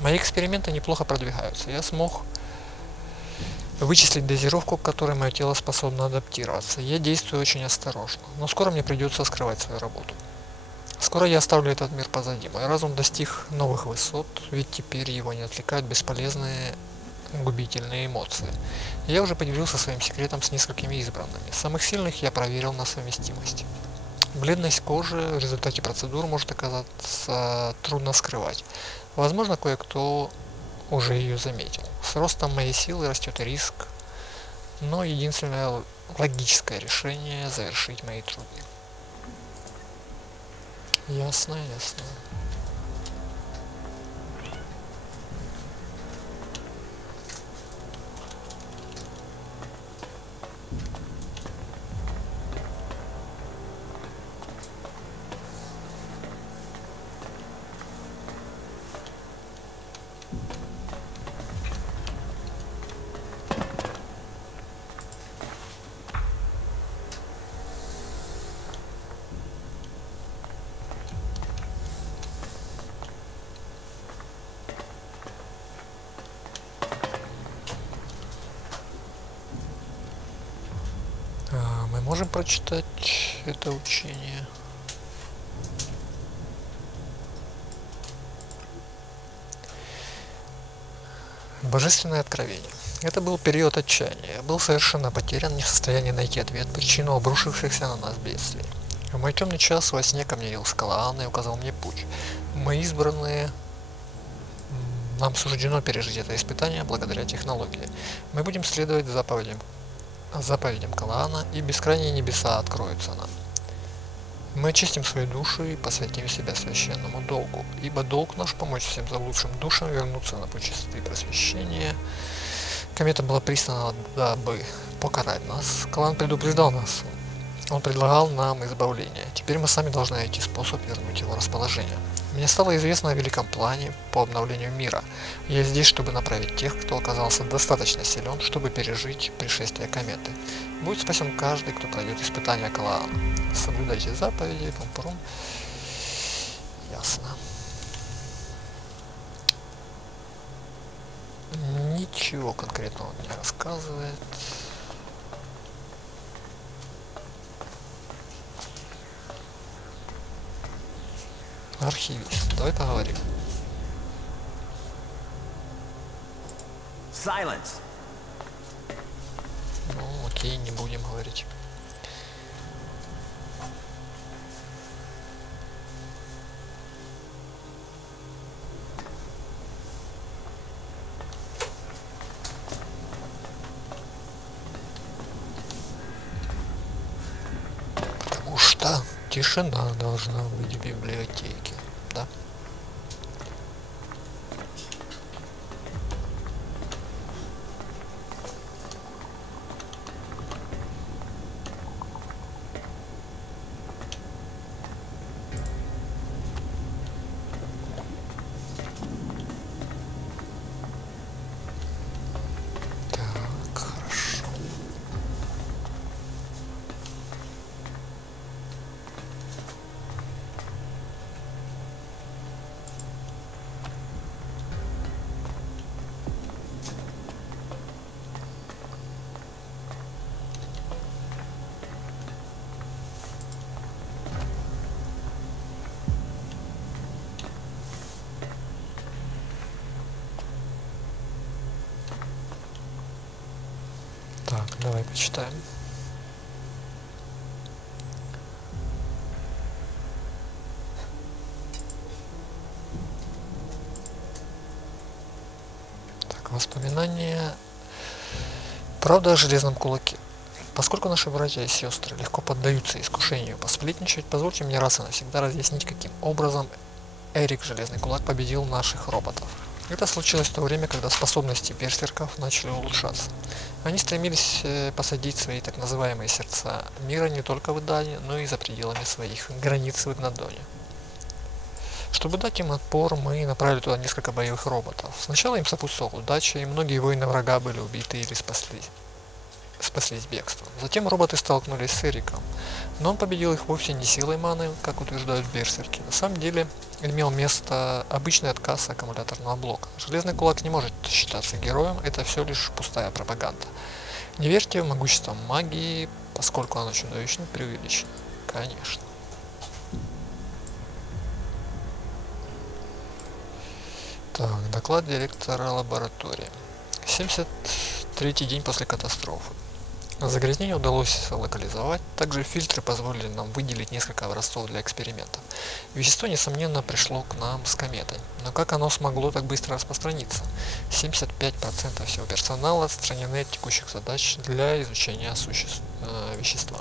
Мои эксперименты неплохо продвигаются. Я смог вычислить дозировку, к которой мое тело способно адаптироваться. Я действую очень осторожно, но скоро мне придется скрывать свою работу. Скоро я оставлю этот мир позади. Мой разум достиг новых высот, ведь теперь его не отвлекают бесполезные губительные эмоции. Я уже поделился своим секретом с несколькими избранными. Самых сильных я проверил на совместимость. Бледность кожи в результате процедур может оказаться трудно скрывать. Возможно, кое-кто уже ее заметил. С ростом моей силы растет риск, но единственное логическое решение завершить мои труды. Ясно, ясно. Мы можем прочитать это учение. Божественное откровение. Это был период отчаяния. Я был совершенно потерян, не в состоянии найти ответ, причину обрушившихся на нас бедствий. В мой темный час во сне ко мне явился lDArkAN и указал мне путь. Мы избранные, нам суждено пережить это испытание благодаря технологии. Мы будем следовать заповедям lDArkAN, и бескрайние небеса откроются нам. Мы очистим свои души и посвятим себя священному долгу, ибо долг наш помочь всем заблудшим душам вернуться на путь чистоты и просвещения. Комета была прислана, дабы покарать нас. lDArkAN предупреждал нас. Он предлагал нам избавление. Теперь мы сами должны найти способ вернуть его расположение. Мне стало известно о великом плане по обновлению мира. Я здесь, чтобы направить тех, кто оказался достаточно силен, чтобы пережить пришествие кометы. Будет спасен каждый, кто пройдет испытание lDArkAN. Соблюдайте заповеди, пум-пум. Ясно. Ничего конкретного он не рассказывает. Архивист. Давай поговорим. Silence. Ну, окей, не будем говорить. Потому что тишина должна быть в библиотеке, да? Так, хорошо. Так, давай почитаем. Так, воспоминания. Правда о железном кулаке. Поскольку наши братья и сестры легко поддаются искушению посплетничать, позвольте мне раз и навсегда разъяснить, каким образом Эрик Железный Кулак победил наших роботов. Это случилось в то время, когда способности берсерков начали улучшаться. Они стремились посадить свои так называемые сердца мира не только в Идане, но и за пределами своих границ в Игнадоне. Чтобы дать им отпор, мы направили туда несколько боевых роботов. Сначала им сопутствовала удача, и многие воины врага были убиты или спаслись бегством. Затем роботы столкнулись с Эриком, но он победил их вовсе не силой маны, как утверждают берсерки. На самом деле имел место обычный отказ аккумуляторного блока. Железный кулак не может считаться героем, это все лишь пустая пропаганда. Не верьте в могущество магии, поскольку оно чудовищно преувеличено. Конечно. Так, доклад директора лаборатории. 73-й день после катастрофы. Загрязнение удалось локализовать, также фильтры позволили нам выделить несколько образцов для экспериментов. Вещество, несомненно, пришло к нам с кометой, но как оно смогло так быстро распространиться? 75% всего персонала отстранены от текущих задач для изучения вещества.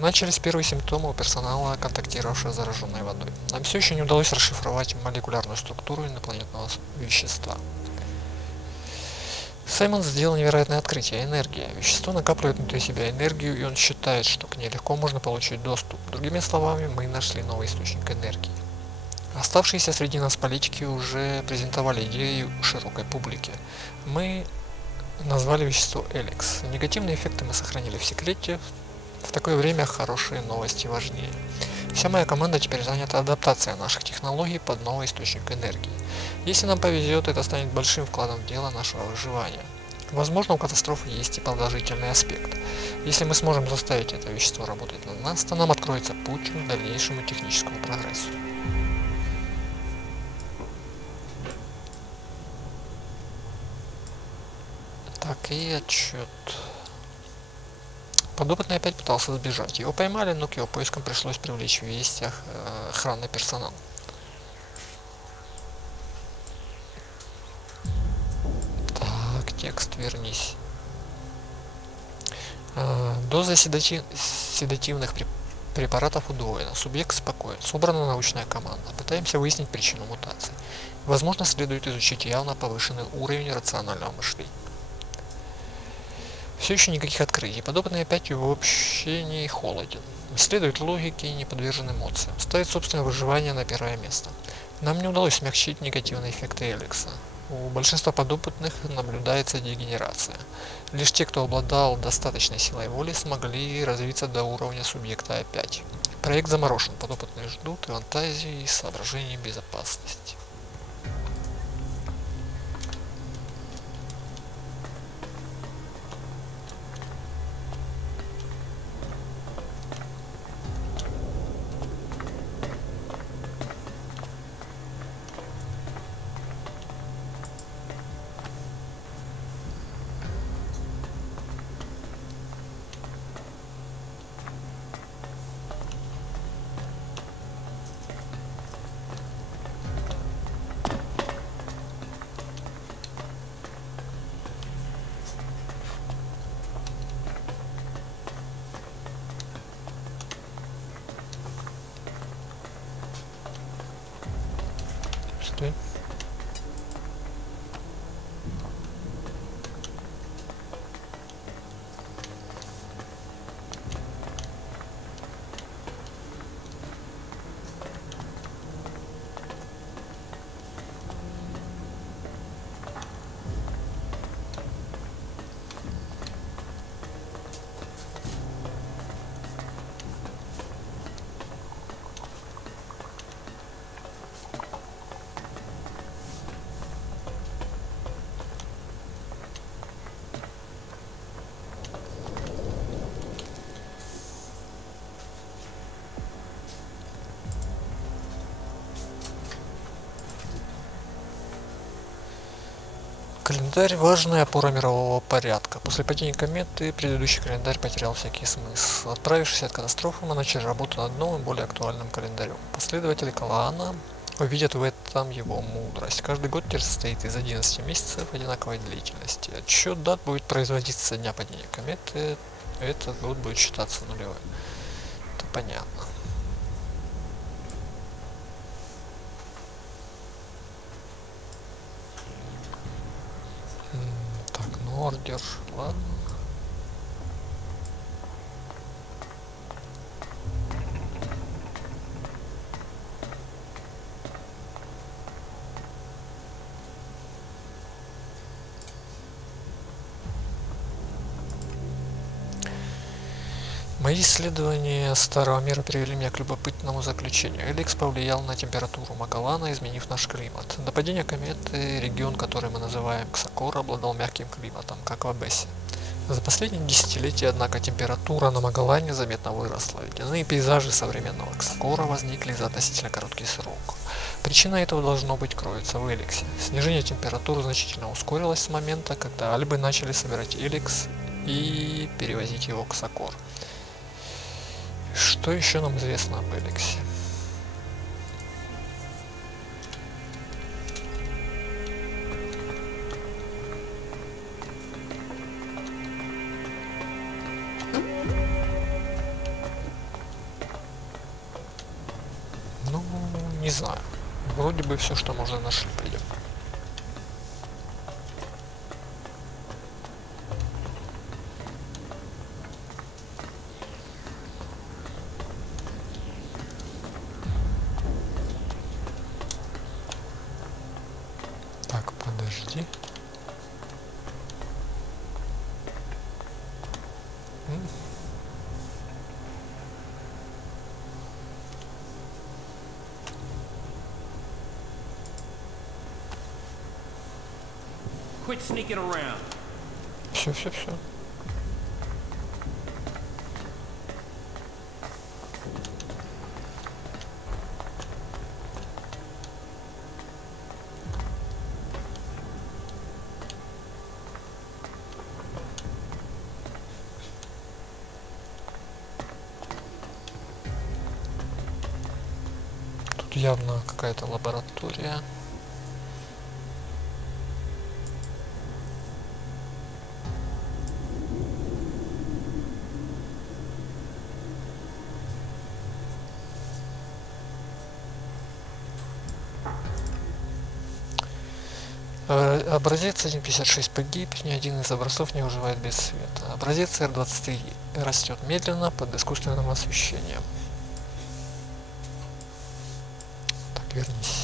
Начались первые симптомы у персонала, контактировавшего с зараженной водой. Нам все еще не удалось расшифровать молекулярную структуру инопланетного вещества. Саймон сделал невероятное открытие – энергия. Вещество накапливает внутри себя энергию, и он считает, что к ней легко можно получить доступ. Другими словами, мы нашли новый источник энергии. Оставшиеся среди нас политики уже презентовали идеи широкой публике. Мы назвали вещество Эликс. Негативные эффекты мы сохранили в секрете. В такое время хорошие новости важнее. Вся моя команда теперь занята адаптацией наших технологий под новый источник энергии. Если нам повезет, это станет большим вкладом в дело нашего выживания. Возможно, у катастрофы есть и положительный аспект. Если мы сможем заставить это вещество работать на нас, то нам откроется путь к дальнейшему техническому прогрессу. Так, и отчет. Подопытный опять пытался сбежать. Его поймали, но к его поискам пришлось привлечь весь охранный персонал. Так, текст, вернись. Доза седативных препаратов удвоена. Субъект спокоен. Собрана научная команда. Пытаемся выяснить причину мутации. Возможно, следует изучить явно повышенный уровень рационального мышления. Все еще никаких открытий. Подобный опять в общении холоден. Исследует логике и не подвержен эмоциям. Ставит собственное выживание на первое место. Нам не удалось смягчить негативные эффекты Эликса. У большинства подопытных наблюдается дегенерация. Лишь те, кто обладал достаточной силой воли, смогли развиться до уровня субъекта опять. Проект заморожен. Подопытные ждут и фантазии, и соображений безопасности. Стой. Календарь – важная опора мирового порядка. После падения кометы предыдущий календарь потерял всякий смысл. Отправившись от катастрофы, мы начали работу над новым, более актуальным календарем. Последователи лDArkAN увидят в этом его мудрость. Каждый год теперь состоит из 11 месяцев одинаковой длительности. Отсчет дат будет производиться со дня падения кометы. Этот год будет считаться нулевым. Это понятно. Ордер, ладно. Мои исследования старого мира привели меня к любопытному заключению. Эликс повлиял на температуру Магалана, изменив наш климат. До падения кометы регион, который мы называем Ксакор, обладал мягким климатом, как в Абессе. За последние десятилетия, однако, температура на Магалане заметно выросла. Ледяные пейзажи современного Ксакора возникли за относительно короткий срок. Причина этого, должно быть, кроется в Эликсе. Снижение температуры значительно ускорилось с момента, когда Альбы начали собирать Эликс и перевозить его в Ксакор. Что еще нам известно об Эликсе? Не знаю. Вроде бы все, что можно, нашли. Пойдем. Так, подожди. Quit sneaking around. Все. Тут явно какая-то лаборатория. Образец 1.56 погиб, ни один из образцов не выживает без света. Образец R23 растет медленно под искусственным освещением. Так, вернись.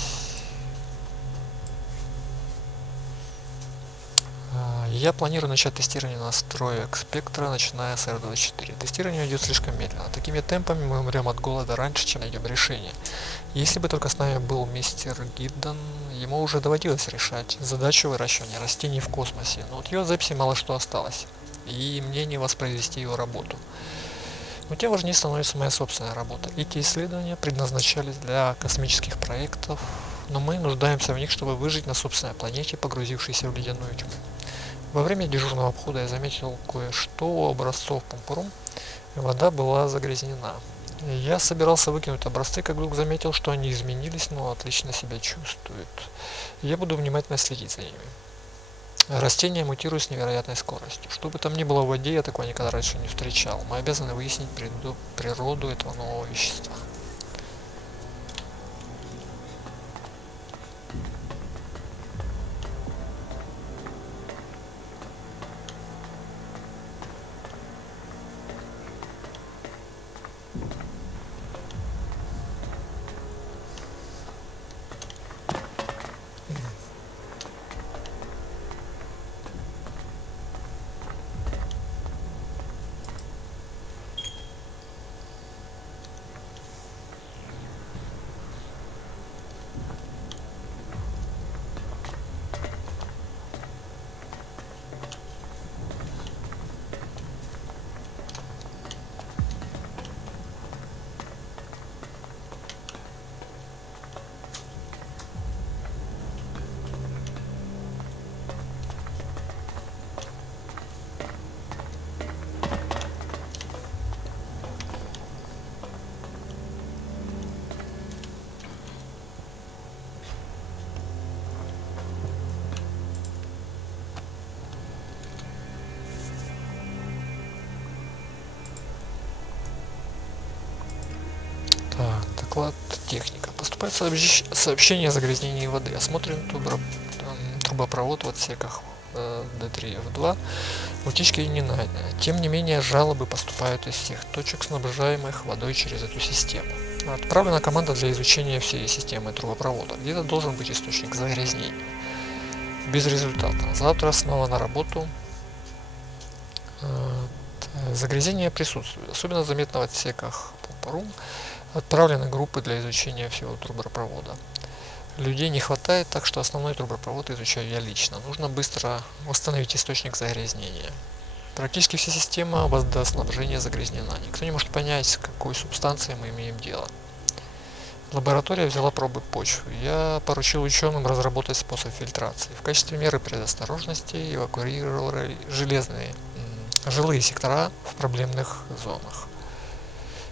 Я планирую начать тестирование настроек спектра, начиная с R24. Тестирование идет слишком медленно. Такими темпами мы умрем от голода раньше, чем найдем решение. Если бы только с нами был мистер Гиддон, ему уже доводилось решать задачу выращивания растений в космосе, но от его записи мало что осталось, и мне не воспроизвести его работу. Но тем важнее становится моя собственная работа. Эти исследования предназначались для космических проектов, но мы нуждаемся в них, чтобы выжить на собственной планете, погрузившейся в ледяную тьму. Во время дежурного обхода я заметил кое-что у образцов Пумпурум. Вода была загрязнена. Я собирался выкинуть образцы, как вдруг заметил, что они изменились, но отлично себя чувствуют. Я буду внимательно следить за ними. Растения мутируют с невероятной скоростью. Что бы там ни было в воде, я такого никогда раньше не встречал. Мы обязаны выяснить природу этого нового вещества. Доклад техника. Поступает сообщение о загрязнении воды. Осмотрен трубопровод в отсеках D3 и F2. Утечки не найдены. Тем не менее, жалобы поступают из всех точек, снабжаемых водой через эту систему. Отправлена команда для изучения всей системы трубопровода. Где-то должен быть источник загрязнения. Без результата. Завтра снова на работу. Загрязнение присутствует, особенно заметно в отсеках Пумпурум. Отправлены группы для изучения всего трубопровода. Людей не хватает, так что основной трубопровод изучаю я лично. Нужно быстро восстановить источник загрязнения. Практически вся система водоснабжения загрязнена. Никто не может понять, с какой субстанцией мы имеем дело. Лаборатория взяла пробы почвы. Я поручил ученым разработать способ фильтрации. В качестве меры предосторожности эвакуировал жилые сектора в проблемных зонах.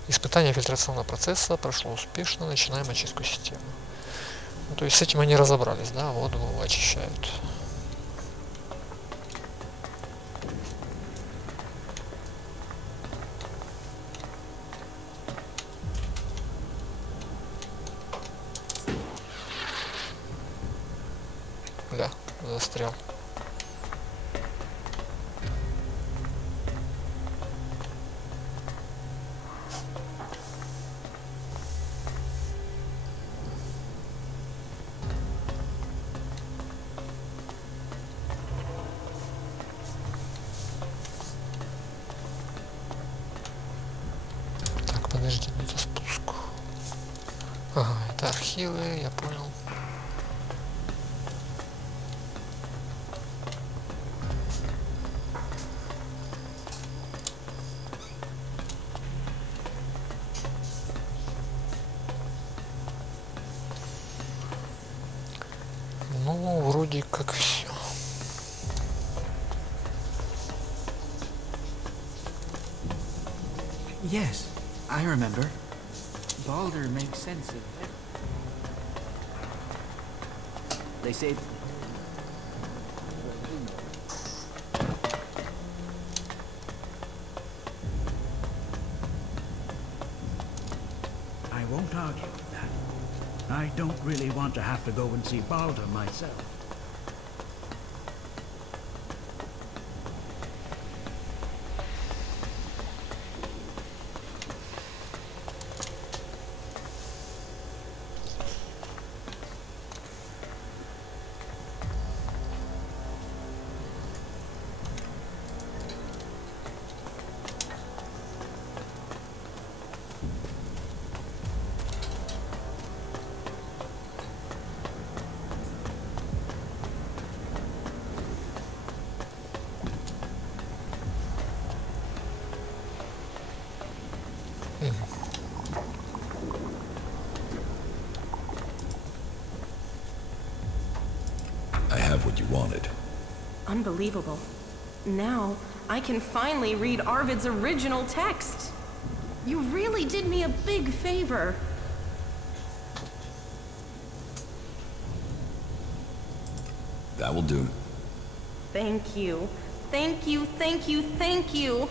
Испытание фильтрационного процесса прошло успешно. Начинаем очистку системы. Ну, то есть с этим они разобрались, да, воду очищают. Бля, застрял. Так, подожди, это спуск. Ага, это архивы, я понял. Ну, вроде как все. Yes, I remember. Balder makes sense of it. They say... I won't argue with that. I don't really want to have to go and see Balder myself. I have what you wanted. Unbelievable. Now, I can finally read Arvid's original text. You really did me a big favor. That will do. Thank you. Thank you, thank you, thank you.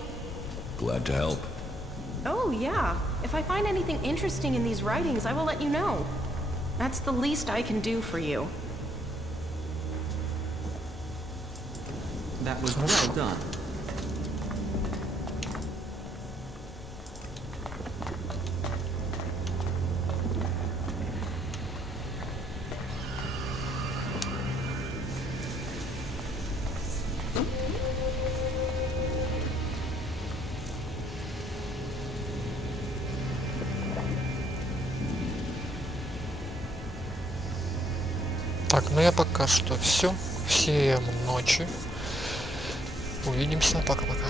Glad to help. Oh, yeah. If I find anything interesting in these writings, I will let you know. That's the least I can do for you. That was well done. Так, ну я пока что все. Всем ночи. Увидимся. Пока-пока.